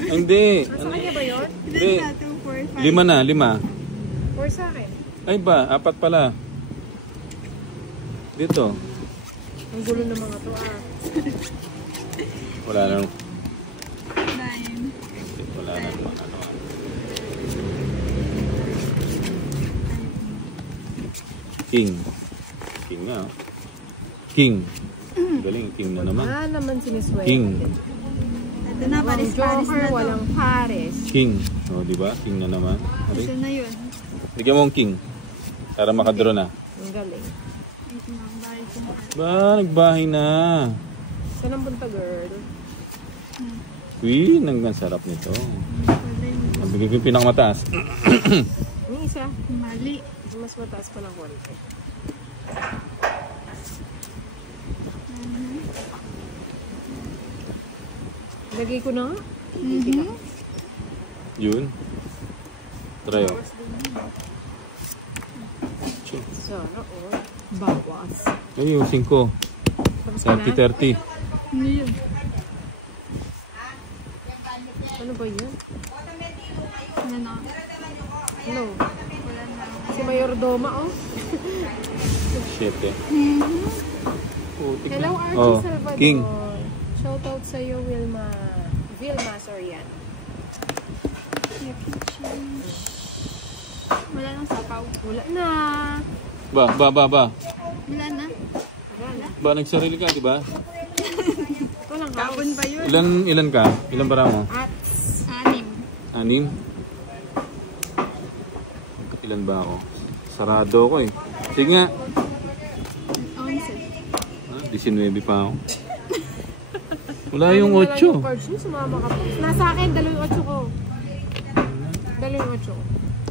Hindi. Sa kanya ba yun? Hindi. 2, 4, 5. 5 na, 5. Or sa akin? Ay ba, 4 pala. Dito. Ang gulo ng mga to Wala na. 9. Wala na. Ano. King. King nga. King. Galing, king na naman. Ah, naman sinisway. King. Ito na, Walang Paris-Paris Joker, na to. walang Paris. King. O, di ba? King na naman. Ito Okay. na yun. Bigyan mo ang king. Para makadraw na. Ang galing. Ito na, ang bahay ko. Ba, nagbahay na. Saan ang punta, girl? Uy, ang sarap nito. Mabigay ko yung pinakamataas. Ang isa. Mali. Mas mataas pa ng konti. Lagay ko na nga. Yun. Try oh. Sana all. Bawas. Ay, yung 5. Tapos ka na? 30. Ano yun? Ano ba yun? Ano na? Ano? Wala na. Si Mayordoma, oh. 7. Hello, Archie Oh, Salvador. King. Shoutout sa'yo, Vilma Sorian. Wala nang sapaw. Wala na. Ba. Wala na. Ba, nagsarili ka, di ba? Walang Kapon house. pa yun. Ilan ka? Ilan bara mo? At 6. 6? Ilan ba ako? Sarado ako eh. Sige nga. 11. 19 pa ako. Wala yung Ano na lang 8. yung cards mo, sumama ka pa. Nasa akin, 2 8 ko. 2 8 ko.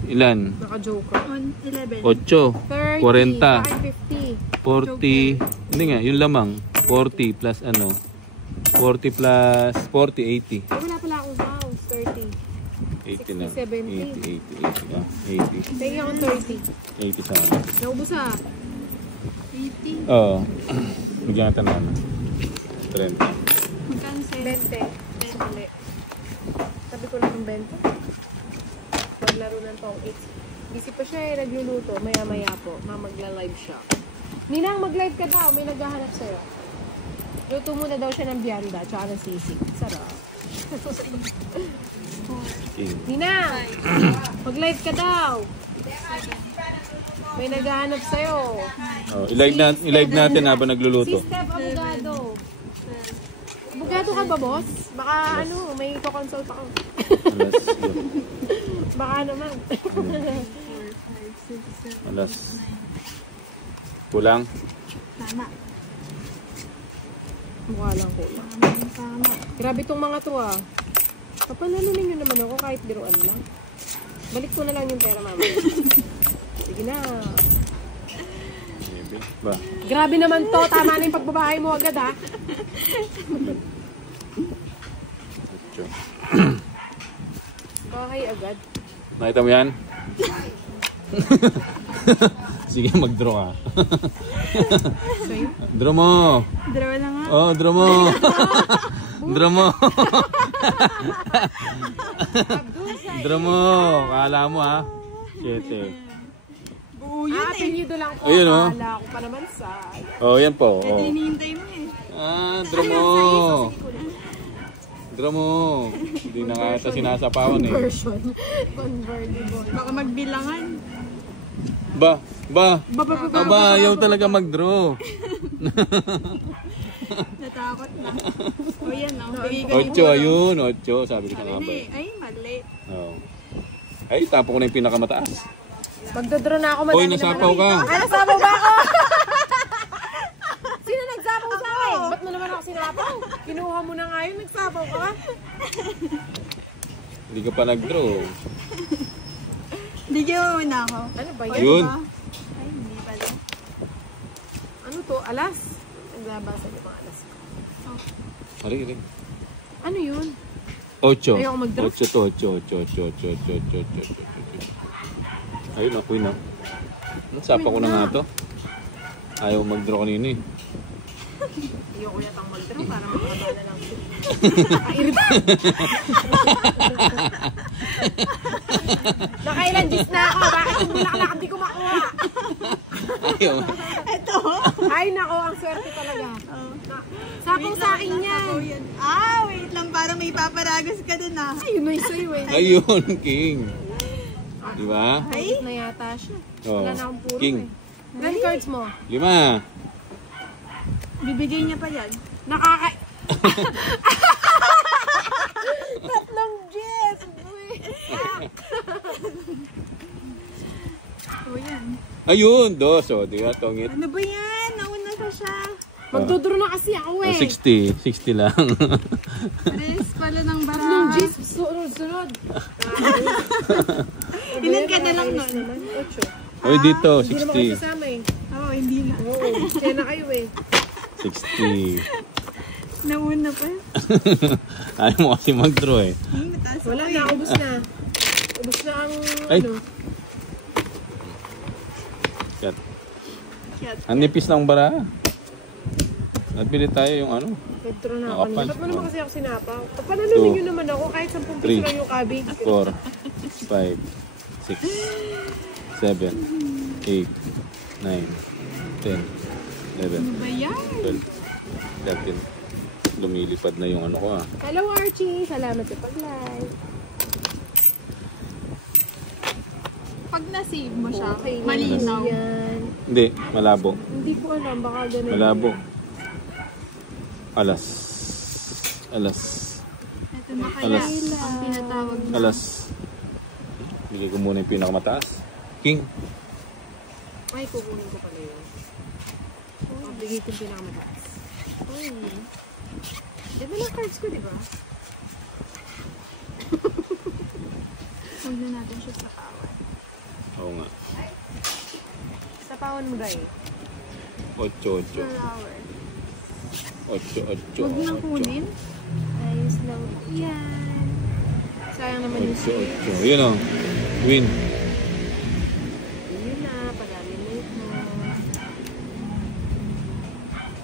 Ilan? Naka-joker. 11. 8. 30. 40. Sa akin, 50. 40. Hindi nga, yung lamang. 40 plus ano? 40 plus 40, 80. Ay, wala pala akong house. 30. 80 na. 60, 70. 80. Ah, 80. Tingin ako 30. 80 sa akin. Naubos ah. 80. Oo. Bigyan natin na ano. 30. Magkano sa'yo? 20. Sumali. Sabi ko lang 20. Maglaro ng tong 8. Busy pa siya eh, nagluluto. Maya-maya po. Magla-live siya. Ninang, mag-live ka daw. May naghahanap sa'yo. Luto muna daw siya ng bianda tsaka ng sisig. Sarap. King. Ninang, mag-live ka daw. May naghahanap sa'yo. Oh, i-live natin habang nagluluto. Si Steph Abogado. Abogado ka ba, boss? Baka ano, may ko-consult ako. Alas. Baka naman. Alas. Kulang. Tama. Mukha lang ko. Tama. Grabe tong mga to ah. Kapanalunin nyo naman ako kahit biruan lang. Balik ko na lang yung pera mamaya. Sige na. Ba. Grabe naman to. Tama na yung pagbabahay mo agad ha. Bahay agad. Nakita mo yan? Sige, mag-draw ka. Sa'yo? Draw mo. Draw na nga. Oh, draw mo. Draw mo. Draw mo. Kala mo ha. 7. Oo, yun eh. Apelyido lang po. Ayun, oh. Akala ko pa naman sa... Oh, yan po. Ito Oh. hinihintay mo eh. Draw mo. Draw mo. Hindi na nga ito sinasapawan eh. Version. Convertible. Baka magbilangan. Ba. Aba, ayaw talaga mag-draw. Natakot na. O yan o. 8, ayun. 8. Sabi ko sa nga ba eh. Ay, mali. Oh. Ay, tapo ko na yung pinakamataas. Magdodraw na ako. Hoy, Madami nasapaw ka. Ay, nasapaw ba ako? Sino nagsapaw sa akin? Ba't mo naman ako sinapaw? Kinuha mo na nga yun. Nagsapaw ka ba? Hindi ka pa nag-draw. Bigyan mo muna ako. Ano ba Yun. Ay, hindi pala. Ano to? Alas. Nagbabasa yung mga alas. Aling. Ano yun? 8. Ayoko mag-draw. 8 to. 8. Ayun, ako yun. Nasapa ko na nga to. Ayaw mag-draw kanina eh. Ayoko yatang mag-draw para makakabala lang siya. Kairita! Nakailan gis na ako. Bakit yung bulaklak hindi ko makuha? Ayaw. Ito. Ay nako, ang swerte talaga. Sakong sa akin yan. Wait lang. Parang may paparagos ka dun ah. Ayun na yung sa'yo eh. Ayun, King. Diba? Ay, na yata siya. Oh. Wala na akong puro King. eh. Ilan cards mo? 5. Bibigay niya pa yan. Tatlong Jess! Yan. Ayun, 2. O, diba? Tongit. Ano ba yan? Nauna pa siya. Magduduro na kasi ako eh. 60. 60 lang. Pares pala ng Tatlong bara. Jess, sunod. Ilan ka na lang nun? 8. Oy, dito, Hindi naman kayo 60. sasama eh. Oo, hindi na. Oo, kaya na kayo eh. 60. Nauna pa. Ayaw mo kasi mag-draw eh. Mataas Wala ako na, eh. ubos na. Ubos na ang Ay. ano. Kat. Cute. Ang nipis ng bara. Nabili tayo yung ano. Nagturo na ako. Nakapal. Ba't mo naman kasi ako sinapaw? Panalunin nyo naman ako kahit 10 piso 3, lang yung kabi. 4, 5, 6, 7, 8, 9, 10, 11, Ba yan? 12, 13. Lumilipad na yung ano ko ah. Hello Archie! Salamat sa pag-live. Pag na-save mo siya, Okay, malinaw. yan. Hindi, malabo. Hindi ko alam, baka ganun. Malabo. Alas. Ito na kaya Alas. ang pinatawag na. Alas. Bigay ko muna yung pinakamataas. King. Ay, kukunin ko pala yun. Obligate yung pinakamataas. Ay. Ganda ng cards ko, di ba? Huwag na natin siya sa kawan. Oo nga. Sapawan mo dahil. 8. Flower. 8. Huwag nang kunin. Ayos lang yan. Sayang naman yung 8. Yun o. Win. yun na, pag-alilit mo.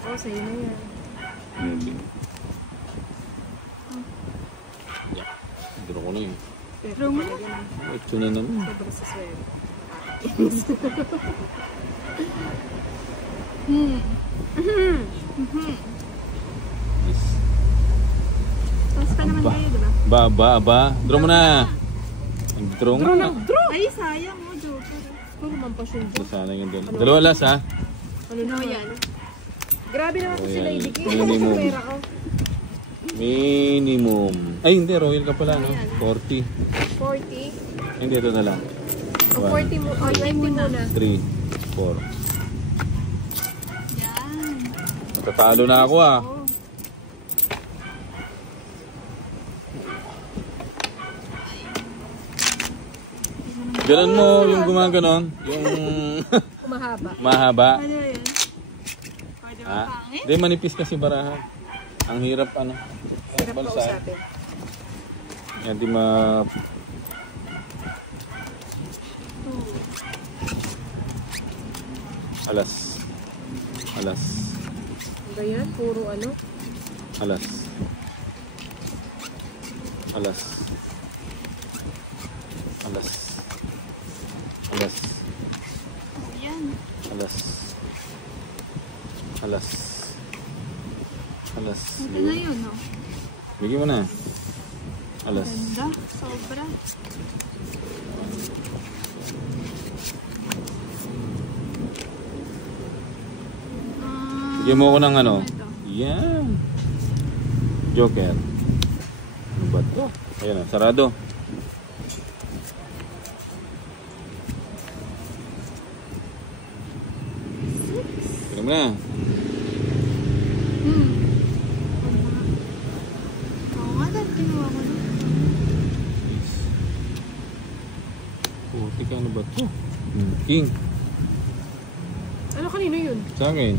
Oh, sa'yo na yan. Yeah. Draw ko na yun. Draw mo na. 8 na naman. Sobrang sa swerte. Yes. Tapos pa naman kayo, diba? Ba. Draw mo na. Draw nga. Ay, sayang mo, Joker. Puro mampasyon dyan. Sana yun doon. Dalawa last ha. Ano na yan? Grabe naman Oh, sila yan. ibigay. Minimum. Sa pera ko. Minimum. Ay hindi, royal ka pala no? 40. 40. Hindi, ito na lang. O 40 mo. O 20 muna. 3, 4. Yan. Matatalo na ako ah. Ganon mo yung gumaganon. Yung Mahaba. mahaba. Ano yan? Pwede ba Ha? pangit? Hindi, manipis kasi barahan. Ang hirap ano. Hirap Balsa. kausapin. Yan di ma... Alas. Ano ba yan? Puro ano? Alas. Alas. Yan. Alas. Ito na yun, no? Bigyan mo na. Alas. Ganda. Sobra. Bigyan mo ako ng ano. Ito. Yan. Joker. Ano ba ito? Ayan o, sarado. Bigyan mo na. Oo nga, dahil kinuha ko na. Puti ka, ano ba ito? King. Ano kanino yun? Sa akin.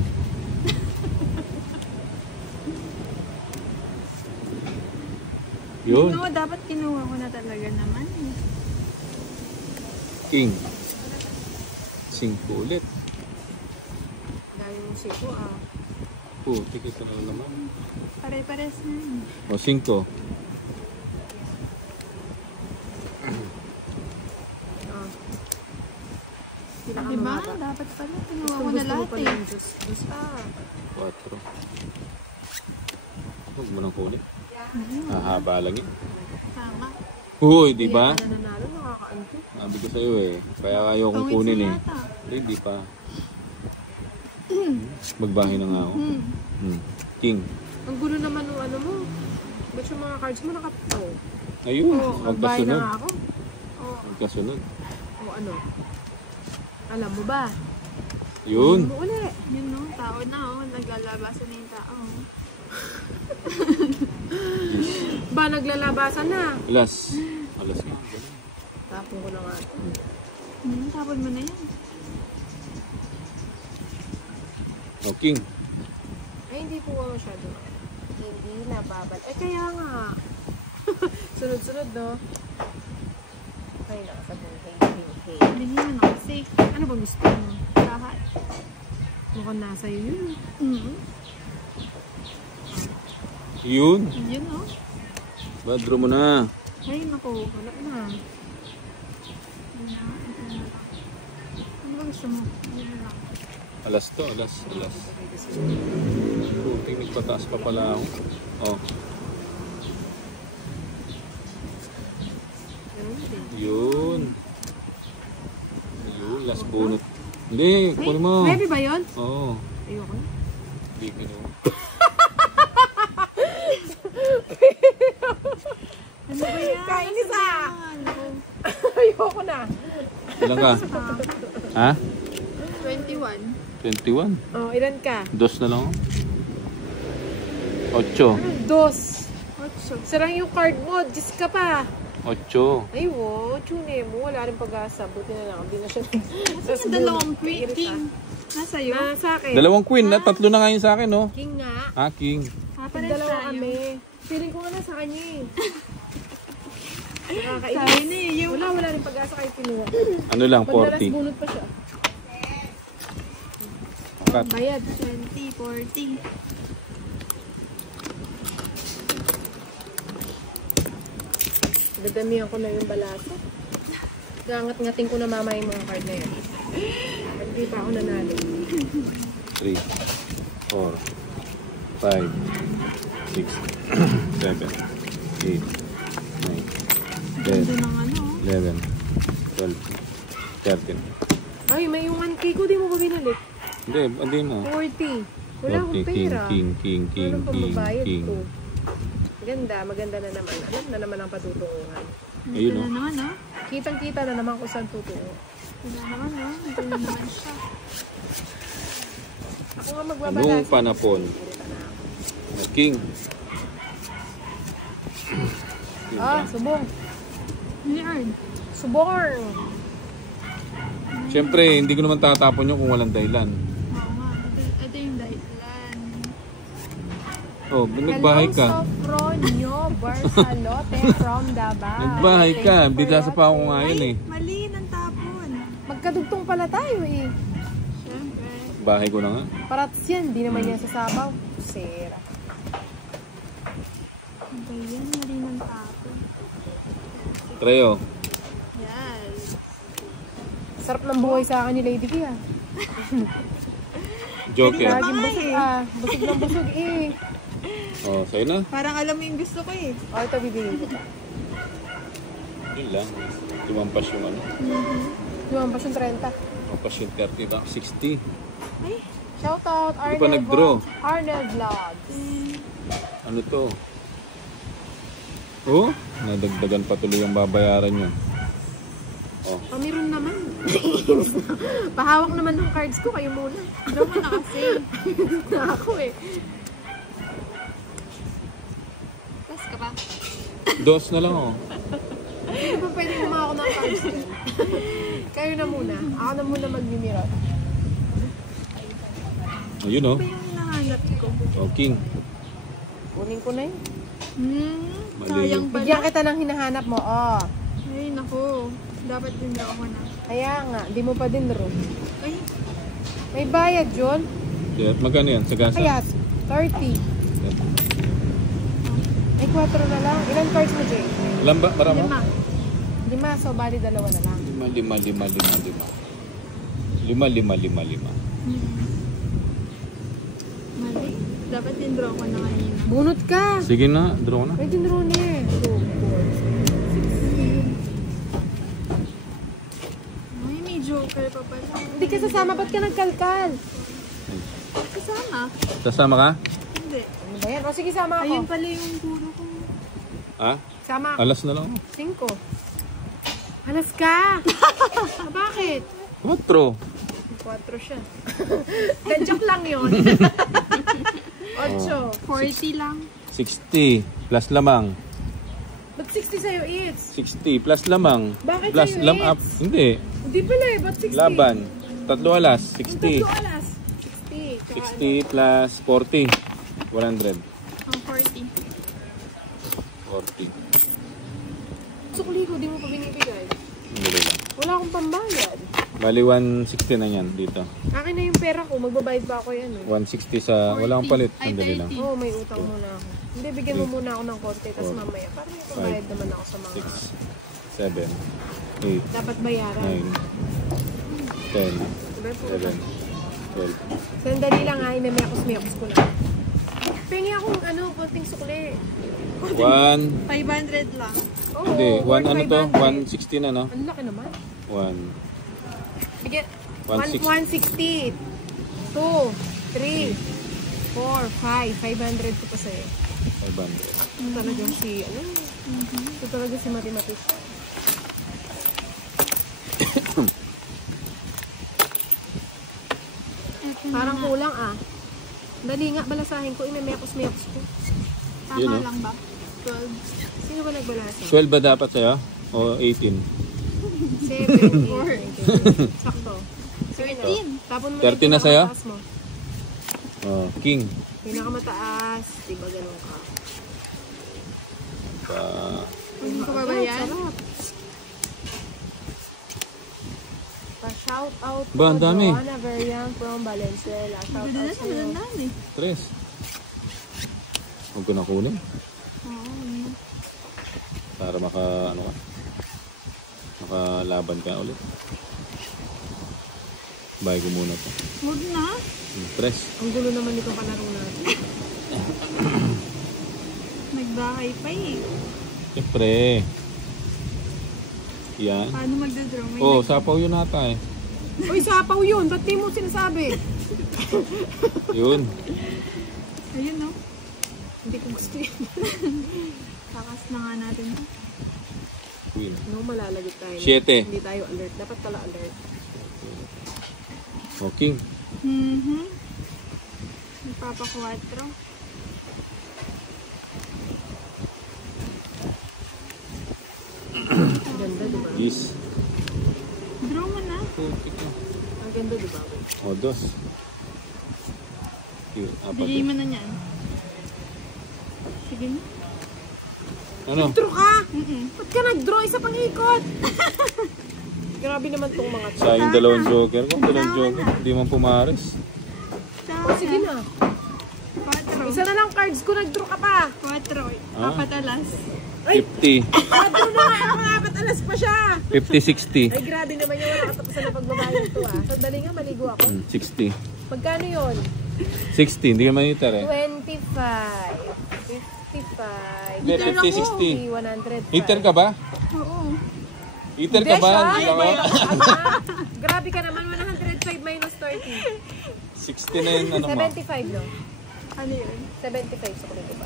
Yun. No, dapat kinuha ko na talaga naman. King. 5 ulit. Dahil yung siko Putik ito na naman. Pare-pares na. O, 5. Diba? Dapat pala. Kinuha ko na lahat eh. Diyos 4. Huwag mo nang kulit. Hahaba lang yun. Tama. Uy, di ba? Nananalo, nakakaanto. Sabi ko sa'yo eh. Kaya ayaw kong kunin eh. Hindi pa. Magbahay na nga ako. King. Ang gulo naman ng ano mo. Ba't yung mga cards mo nakapito? Ayun. Magbahay na Magkasunod. nga ako. Magkasunod. O ano? Alam mo ba? Yun. Alam mo uli. Yun no, tao na oh. Naglalabasan na yung tao. Ba, naglalabasan na. Alas. Alas nga. Tapon ko na nga. Tapon mo na yan. O, King. Ay, hindi po ako masyado. Hindi nababal. Eh, kaya nga. Sunod-sunod, no? Ay, nakasabihin. Hey. Hindi mo na kasi. Ano ba gusto mo? Lahat. Mukhang nasa iyo yun. Yun. Yun oh. Badro mo na. Ay, naku. Wala na. Ano ba gusto mo? Yun na lang. Alas to. Alas. Putik. Nagpataas pa pala ako. O. Yun. Yun. Last bunot. Hindi. Kunin mo. Baby ba yun? Oo. Ayoko na. Hindi kinuha. Ano ba yan? Kain isa! Ayoko na. Ilan ka? Ha? 21. 21? Oh, ilan ka? 2 na lang ako. 8. Dos. Sarang yung card mo. Diyos ka pa. 8. Ay, wow. Tune mo. Wala rin pag-asa. Buti na lang. Hindi na siya. Kasi yung dalawang king. Nasa'yo? Sa akin. Dalawang queen na. 3 na nga yun sa akin, no? King nga. Ah, king. Papares Dalawa tayo. kami. Feeling ko nga na sa kanya eh. Sabi Nakakainis. na eh. Yung Wala rin pag-asa kayo kinuha. Ano lang, Pagdalas 40. bunot pa siya. Cut. Bayad. 20, 40. Dadamihan ko na yung balaso. Gangat-ngating ko na mama yung mga card na yan. At hindi pa ako nanalo. 3, 4, 5, 6, 7, 8, 9, 10, Ganda ng ano. 11, 12, 13. Ay, may yung 1K ko. Di mo ba binalik? Hindi mo. 40. Wala akong 40, pera. king, Ano pang mabayad king. ko? Maganda na naman. Alam na naman ang patutunguhan. Ayun, Ganda no? naman oh. Kitang-kita na naman kung saan tutungo. Ganda naman oh. Ganda naman siya. Ako nga magbabalas. Anong panapon? King. Ah, subong. Hindi earn. Suborn. Siyempre, hindi ko naman tatapon yun kung walang dahilan. Oo nga. Ito yung dahilan. Oh, nagbahay ka. Hello, Sofronio Barsalote from Davao. Nagbahay ka. Thank you for Bidasa pa ako watching. ngayon eh. Mali ng tapon. Magkadugtong pala tayo eh. Siyempre. Bahay ko na nga. Parats yan, di naman yan sasabaw. Sera. Ito yan. Mali ng tapon. Treo. Yes. Sarap ng buhay sa akin ni Lady K ah. Joker. Laging busog ah. Busog ng busog eh. Oh, sa'yo na. Parang alam mo yung gusto ko eh. O, ito bibigyan ko pa. Yun lang. Tumampas yung ano. Yung pa siyang 30. Tumampas yung 30 na 60. Shoutout Hindi pa Arnel nag-draw. Vlogs. Arnel Vlogs. Ano to? Oh, nadagdagan pa tuloy yung babayaran nyo. Oh, Oh, meron naman. Pahawak naman ng cards ko. Kayo muna. Draw mo na kasi. Na ako eh. Tapos ka ba? 2 na lang oh. Hindi ba pwede kumako ng cards ko? Kayo na muna. Ako na muna mag-mirror. Ayun oh. Ito yung hinahanap ko. Oh, king. Kunin ko na yun. Mali. Sayang pala. Bigyan kita ng hinahanap mo, oh. Ay, naku. Dapat din daw ako na. Kaya nga, di mo pa din draw. Ay, May bayad, John. Yeah, magkano yan? Sa gasa? Kaya, 30. Ay, 4 na lang. Ilan cards mo, Jay? Ilan ba? Para mo? 5. So, bali 2 na lang. 5. mali. Dapat din draw ko na kanina. Bunot ka. Sige na, draw na. Pwede draw niya. 2, 4, 6. Ay, may joker pa pala. Hindi ka sasama. Ba't ka nagkalkal? Kasama? Sasama ka? Hindi. Ano ba yan? O, sige, sama ako. Ayun pala yung puro ko. Ha? Sama ako. Alas na lang. 5. Alas ka. Bakit? 4. 4 siya. Joke lang yun. 8. 40 lang. 60 plus lamang. Ba't 60 sa'yo, It's? 60 plus lamang. Bakit Plus sa'yo, lam It's? up. Hindi. Hindi pala eh. Ba't 60? Laban. 3 alas. Ang 60. 3 alas. 60. Tsaka 60 plus 40. 100. Ang 40. 40. Sukli ko, di mo pa binibigay. Hindi lang. Wala akong pambayad. Bali 160 na yan dito. Akin na yung pera ko. Magbabayad pa ako yan. 160 sa... Wala akong palit. Ay, Sandali lang. 30. Oo, may utang muna ako. Hindi, bigyan mo muna ako ng konti. Tapos mamaya, parang may pambayad naman ako sa mga... 6, 7, 8, Dapat bayaran. 9, 10, Diba po? 11, 12. Sandali lang ha, imemekos-mekos ko na. Pengi akong konting sukli. 1, 500 lang. Oo, hindi. 1 worth ano to? 500. 160 na, no? Ang laki naman. 1, Bigyan. 160. 160. 2, 3, 4, 5. 500 ko pa sa'yo. 500. Ito talagang si, ito talaga si mathematician. Parang kulang ah. Dali nga, balasahin ko, imemekos-mekos ko. Tama Yun, no? lang ba? 12. Sino ba nagbalasa? 12 ba dapat sa'yo? O 18? 7, 8, sakto. Sige na. 13. Tapon mo 13 na sa'yo? pinakamataas mo. Oh, king. Pinakamataas. Diba ganun ka? Hindi ko pa ba yan? Sarap. Pa-shout out Ba, ang dami. Joanna Verian from Valenzuela. Shout Ganda out na, sa'yo. magandaan eh. 3. Huwag ko na kunin. Oo, yun. Para makalaban ka ulit. Buy ko muna to. Huwag na. 3. Ang gulo naman itong palaro natin. Nagbahay pa eh. Siyempre. Yan. Paano magdadraw? May Oh, sapaw yun ata eh. Uy, sapaw yun. Ba't di mo sinasabi? Yun. Ayun no. Hindi ko gusto yun. Kakas na nga natin to. Queen. No, malalagot tayo. 7. Hindi tayo alert. Dapat pala alert. O, king. Nagpapa-4. Ang ganda, di ba? Yes. Draw mo na. Ang ganda, di ba? O, 2. Bigay mo na niyan. Sige na. Ano? Draw ka! Ba't ka nag-draw? Isa pang ikot! Grabe naman tong mga to. Sayang dalawang joker ko. Dalawang joker. Hindi man pumares. Oh, sige na. 4. Isa na lang cards ko. Nag-draw ka pa. 4. Ah. 4 alas. 50. Nag-draw na nga. Ang apat alas pa siya. 50, 60. Ay, grabe naman yung wala katapusan na pagbabayad to ah. Sandali nga, maligo ako. 60. Magkano yun? 60. Hindi ka manitar eh. 25. 55. Hindi, 50, 105. Heater ka ba? Oo. Heater ka ba? Hindi Hindi siya. ako. Grabe ka naman. 105 minus 30. 60 na yun, ano mo? 75, no? Ano yun? 75 sukli ko pa.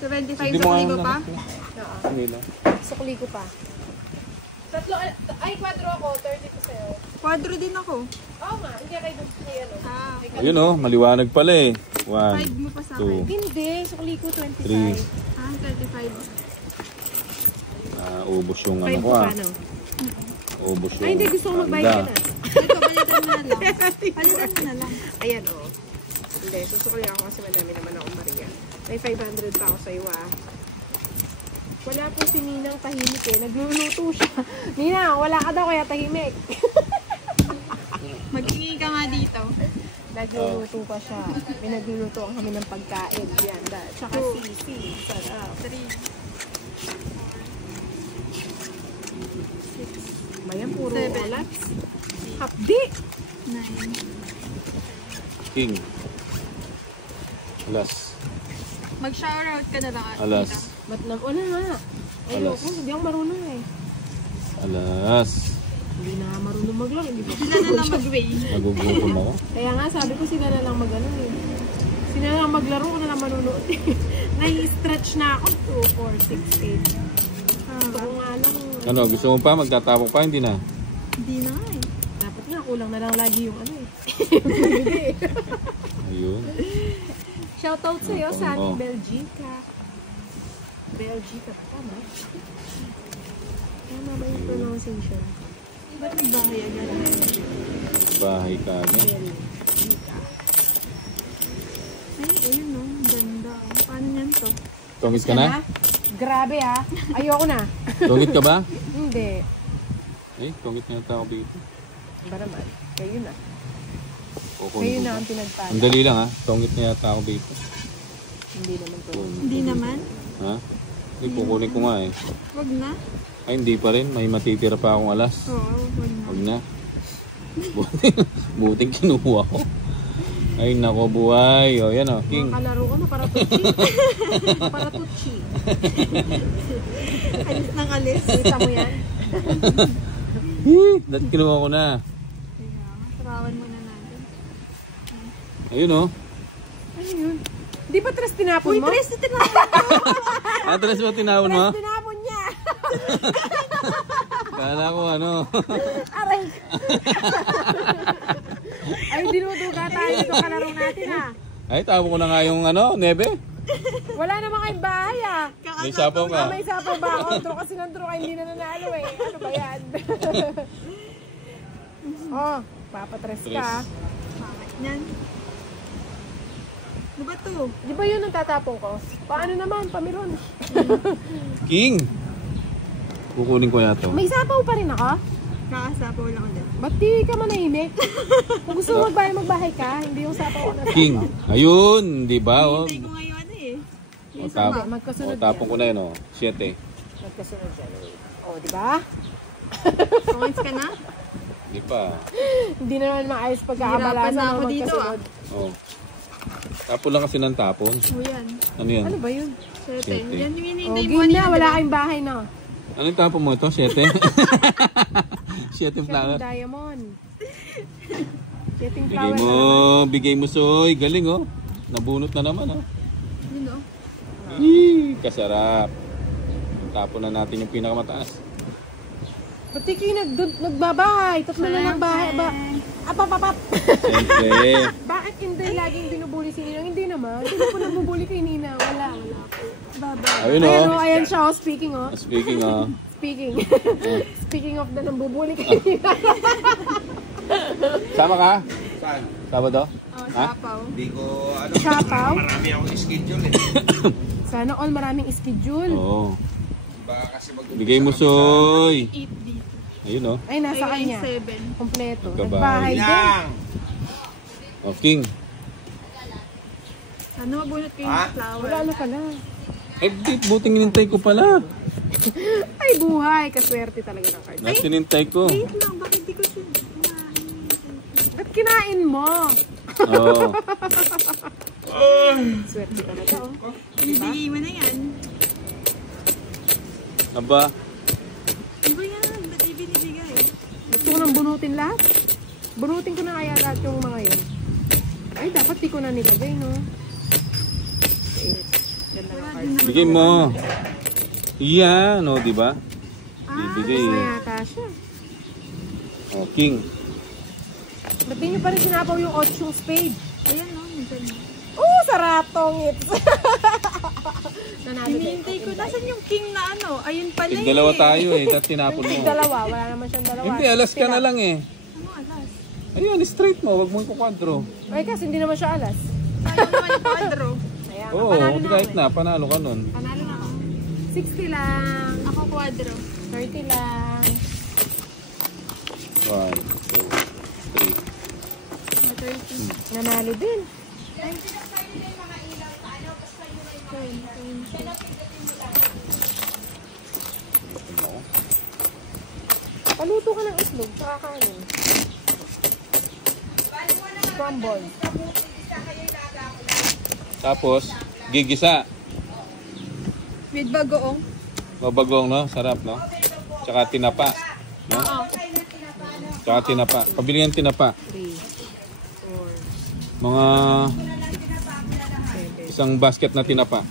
75 Hindi sa mo kulibo nga pa? Oo. Hindi lang. Sukli ko pa. Tatlo, ay, 4 ako. 30 ko sa'yo. 4 din ako. Oo nga, hindi kayo dun sa ano. Ah, Ayun oh, maliwanag pala eh. 5 1, mo pa sa akin. 2, Hindi, sukli ko 25. 3. Ah, 35. Ubos yung 5 ano ko ko ah. pa, no? Ubos yung... Ay, hindi. Gusto ko magbayad ka na. Ito, palitan mo na lang. Palitan mo na lang. Ayan, oh. Hindi, susukli ako kasi madami naman akong Maria. May 500 pa ako sa'yo, ah. Wala po si Ninang tahimik eh. Nagluluto siya. Ninang, wala ka daw kaya tahimik. Mag-ingi ka nga dito. Nagluluto pa siya. May nagluluto kami ng pagkain. Yan, tsaka sisi. Sarap. 3, Mayan, puro 7, olat. Hapdi! 9. King. Alas. Mag-shower out ka na lang. Alas. Ba't na? Wala nga. Ayoko, hindi ako marunong eh. Alas. Hindi na marunong maglaro. Hindi pa. Sila na lang mag-weigh. Nagugukol ako. Kaya nga, sabi ko sila na lang mag-ano eh. Sila na lang maglaro, ko na lang manunood eh. Nai-stretch na ako. 2, 4, 6, 8. Gusto ko nga lang. Ano, gusto mo pa? Magtatapok pa? Hindi na. Hindi na nga eh. Dapat nga, kulang na lang lagi yung ano eh. Ayun. Shoutout sa'yo, Oo. Sunny Belgica. Belgica, tama? Tama ba yung pronunciation? Ba't nagbahay agad? Bahay ka agad. Belgica. Ay, ayun no. Ganda. Paano niyan to? Tungit ka na? Grabe ah. Ayoko na. Tungit ka ba? Hindi. Eh, tungit na tao dito. Ba naman? Kayo na. Kukunin Kayo ko na ba? ang pinagpala. Ang dali lang ha. Tungit na yata ako dito. Hindi naman to. Hindi naman. Ha? Hindi, kukunin ko nga eh. Wag na. Ay, hindi pa rin. May matitira pa akong alas. Oo, wag na. Huwag na. Buting kinuha ko. Ay, nako buhay. O, yan o. King. Mga kalaro ko na para tutsi. Para tutsi. Alis ng alis. Kita mo yan? Dahil kinuha ko na. Kaya, sarawan muna natin. Ayun o. Ano yun? Di ba tres tinapon mo? Tres na tinapon. Atras mo tinawon mo? Tres tinapon niya! Kala ko ano. Aray! Ay, dinuduga tayo dito kalaro natin ha. Ay, tawag ko na nga yung ano, nebe. Wala naman kayong bahay ah. May sapaw ka. May sapaw ba ako? Draw kasi ng draw, hindi na nanalo eh. Ano ba yan? Oh, papatres ka. Bakit yan? Ano ba to? Di ba yun ang tatapong ko? Paano naman, pamiron? King. Kukunin ko na to. May sapaw pa rin ako? Kakasapaw lang ulit. Ba't di ka manahimik? Kung gusto mo magbahay ka, hindi yung sapaw ko na King. Ayun, di ba? O, Hintay ko ngayon eh. o, tap- magkasunod o tapon ko na yun o. 7. Magkasunod yan. Oh, di ba? Points ka na? Di pa. Hindi naman maayos pagkaabala Hirapan na sa ako dito, magkasunod. O. Tapon lang kasi ng tapon. O yan. Ano yan? Ano ba yun? 7. Siyete. Yan yung Oh, hinihintay mo game na, kanina, wala diba? kayong bahay na. Ano yung tapon mo ito? 7? 7 flower. Shutting diamond. Shutting Bigay flower. mo, bigay mo soy. Galing oh. Nabunot na naman oh. Yun o. Kasarap. Tapon na natin yung pinakamataas. Pati kayo nagbabahay. Tatlo na lang bahay. Apap. Siyempre. Bakit hindi laging binubuli si Ninang? Hindi naman. Hindi ko nabubuli kay Ninang. Wala po. Ayun Ayan oh. o, ayan siya o. Speaking o. Speaking oh. Speaking. Speaking of na nambubuli kay Ninang. Sama ka? Saan? Sabado? Oh, sapaw. Hindi ko, ano, Sapaw. marami akong schedule eh. Sana all maraming schedule. Oo. Baka kasi Bigay mo soy. 8 dito. Ayun oh. Ay, nasa Ay, kanya. 7. Kompleto. Nagbabahay. Nagbahay din. Lang! Oh, King. Ano mabunot kayo Ha? ng flower? Wala na pala. Eh, buting inintay ko pala. Ay, buhay. Kaswerte talaga ng card. Nasa inintay ko. Wait lang, bakit di ko siya Ba't kinain mo? Oo. Swerte talaga oh. Bibigay mo na yan. Aba. Di ba yan? Ba't di binibigay? Gusto ko nang bunutin lahat. Bunutin ko na kaya lahat yung mga yun. Ay, dapat di ko na nilagay, no? Ganda ng card. Bigay mo. Yan, oh, di ba? Bibigay. Gusto yata siya. Oh, King. Ba't di nyo pa rin sinapaw yung 8 spade? Ayan no, minsan na. Sarap tong it. Nanalo din. Hinihintay ko. Nasan yung king na ano? Ayun pala Yung dalawa tayo eh. Tapos tinapon mo. Yung dalawa, wala naman siyang dalawa. Hindi, alas ka na lang eh. Ano alas? Ayun, straight mo. Wag mo ikukwadro. Ay, kasi hindi naman siya alas. Ayaw naman yung quadro. Kaya nga, Oo, panalo na kahit ako na. Panalo ka nun. Panalo na ako. 60 lang. Ako quadro. 30 lang. 1, 2, 3. 30. Nanalo din. Paluto ka ng itlog, tsaka kanin. Crumble. Tapos, gigisa. With bagoong. Mabagong, no? Sarap, no? Tsaka tinapa. No? Tsaka tinapa. Pabili ng tinapa. 3, 4, Mga isang basket na tinapa.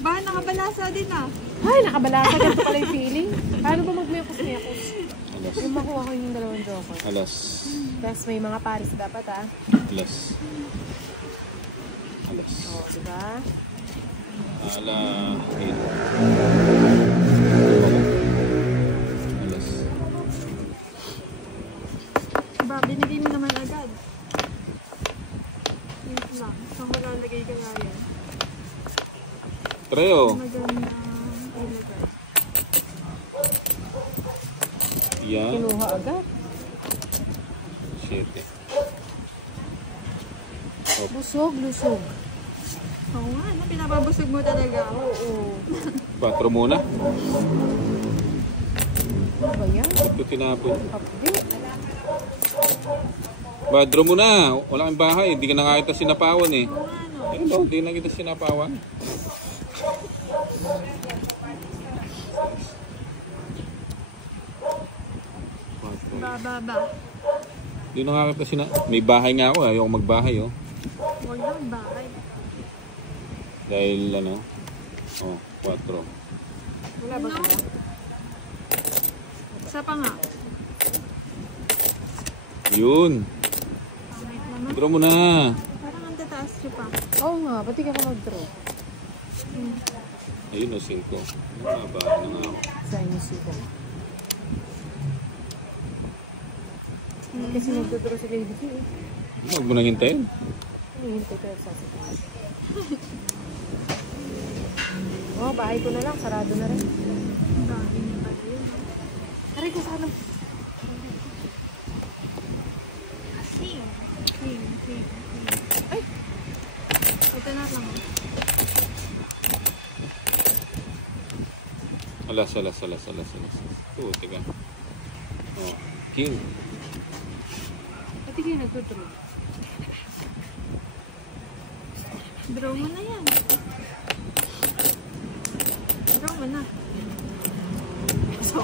Ba, nakabalasa din ah. Ay, nakabalasa. Ganito pala yung feeling. Paano ba magmiyakos-miyakos? Alas. Yung makuha ko yung dalawang joker. Alas. Tapos may mga paris dapat ah. Alas. Alas. Oo, diba? Ala. Alas. Ba, binigay mo naman agad. Yun lang. Saan ko lalagay ka nga yan? Treo. Maganda ilagay. Yan. Kinuha agad. 7. Busog, lusog. Oo nga, no? Pinapabusog mo talaga ako. Oo. 4 muna. Ano ba yan? Ba't ko tinapon? Update. Badro mo na. Wala kang bahay. Hindi ka na nga kita sinapawan eh. Oo nga, no? Ayun ba? Hindi na kita sinapawan. Ba. Hindi na nga kita May bahay nga ako. Ayoko magbahay oh. Huwag lang bakay. Dahil ano. Oh, 4. Wala ba sila? Isa pa nga. Yun. Wait naman. Draw mo na. Parang ang tataas nyo pa. Oo nga, ba't di ka pa mag-draw? Ayun o, 5. Babahay na nga ako. Sa inyo siko. Kasi nagdodraw si Lady K eh. Huwag mo nang hintayin. Hinihintay ko yung sasabihin. Oh, bahay ko na lang. Sarado na rin. Ang dami niya pala yun. Aray ko sana. King. Ay! Ito na lang. Alas. Oo, teka. Oh, King. Pati kayo nagdodraw. Draw mo na yan. Draw mo na. So,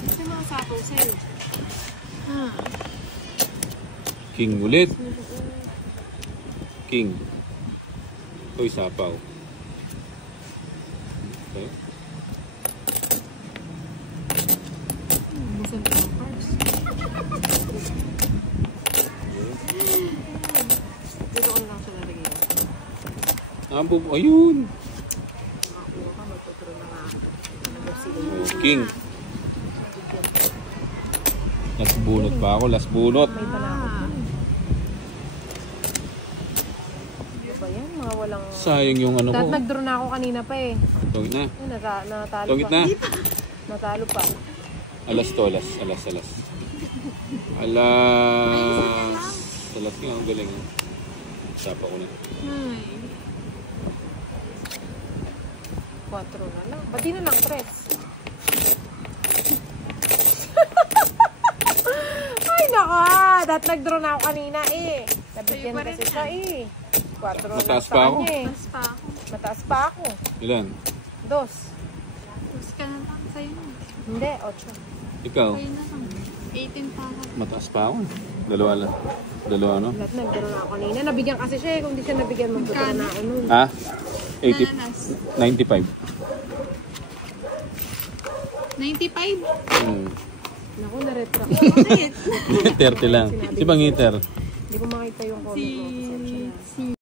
Kasi mga sapaw sa'yo. King ulit. King. Uy, sapaw. Okay. Busan ko ng cards. Dito ko na lang siya nalagay. Ayun. Makakuha ka, magdodraw na nga. Oh, King. Last bunot pa ako. Last bunot. May panakot. Ano ba yan? Mga walang... Sayang yung ano ko. Dahil nag-draw na ako kanina pa eh. Tungit na. Ay, natalo Tungit pa. na. Natalo pa. Alas to, alas. Alas. Alas nga, ang galing. Sapa ko na. Ay. 4 na lang. Ba't di na lang 3? Ay, naka! Dahil nag-draw na ako kanina eh. Nabigyan Sa'yo pa rin kasi siya eh. 4 na lang Mataas sa pa ako? kanya eh. Mas pa ako. Mataas pa ako. Ilan? 2. Tapos ka na lang. Sa'yo na. Hindi, 8. Ikaw? Sa'yo na lang. 18 pa ako. Mataas pa ako. Dalawa lang. Dalawa, no? Lahat nag-draw na ako kanina. Nabigyan kasi siya eh. Kung di siya nabigyan, mag-draw na ako nun. Ha? 80, Nananas. 95. 95? Naku, na-retract. Bakit? 30 lang. Si Bang Heater. Hindi ko makita yung comment mo. Si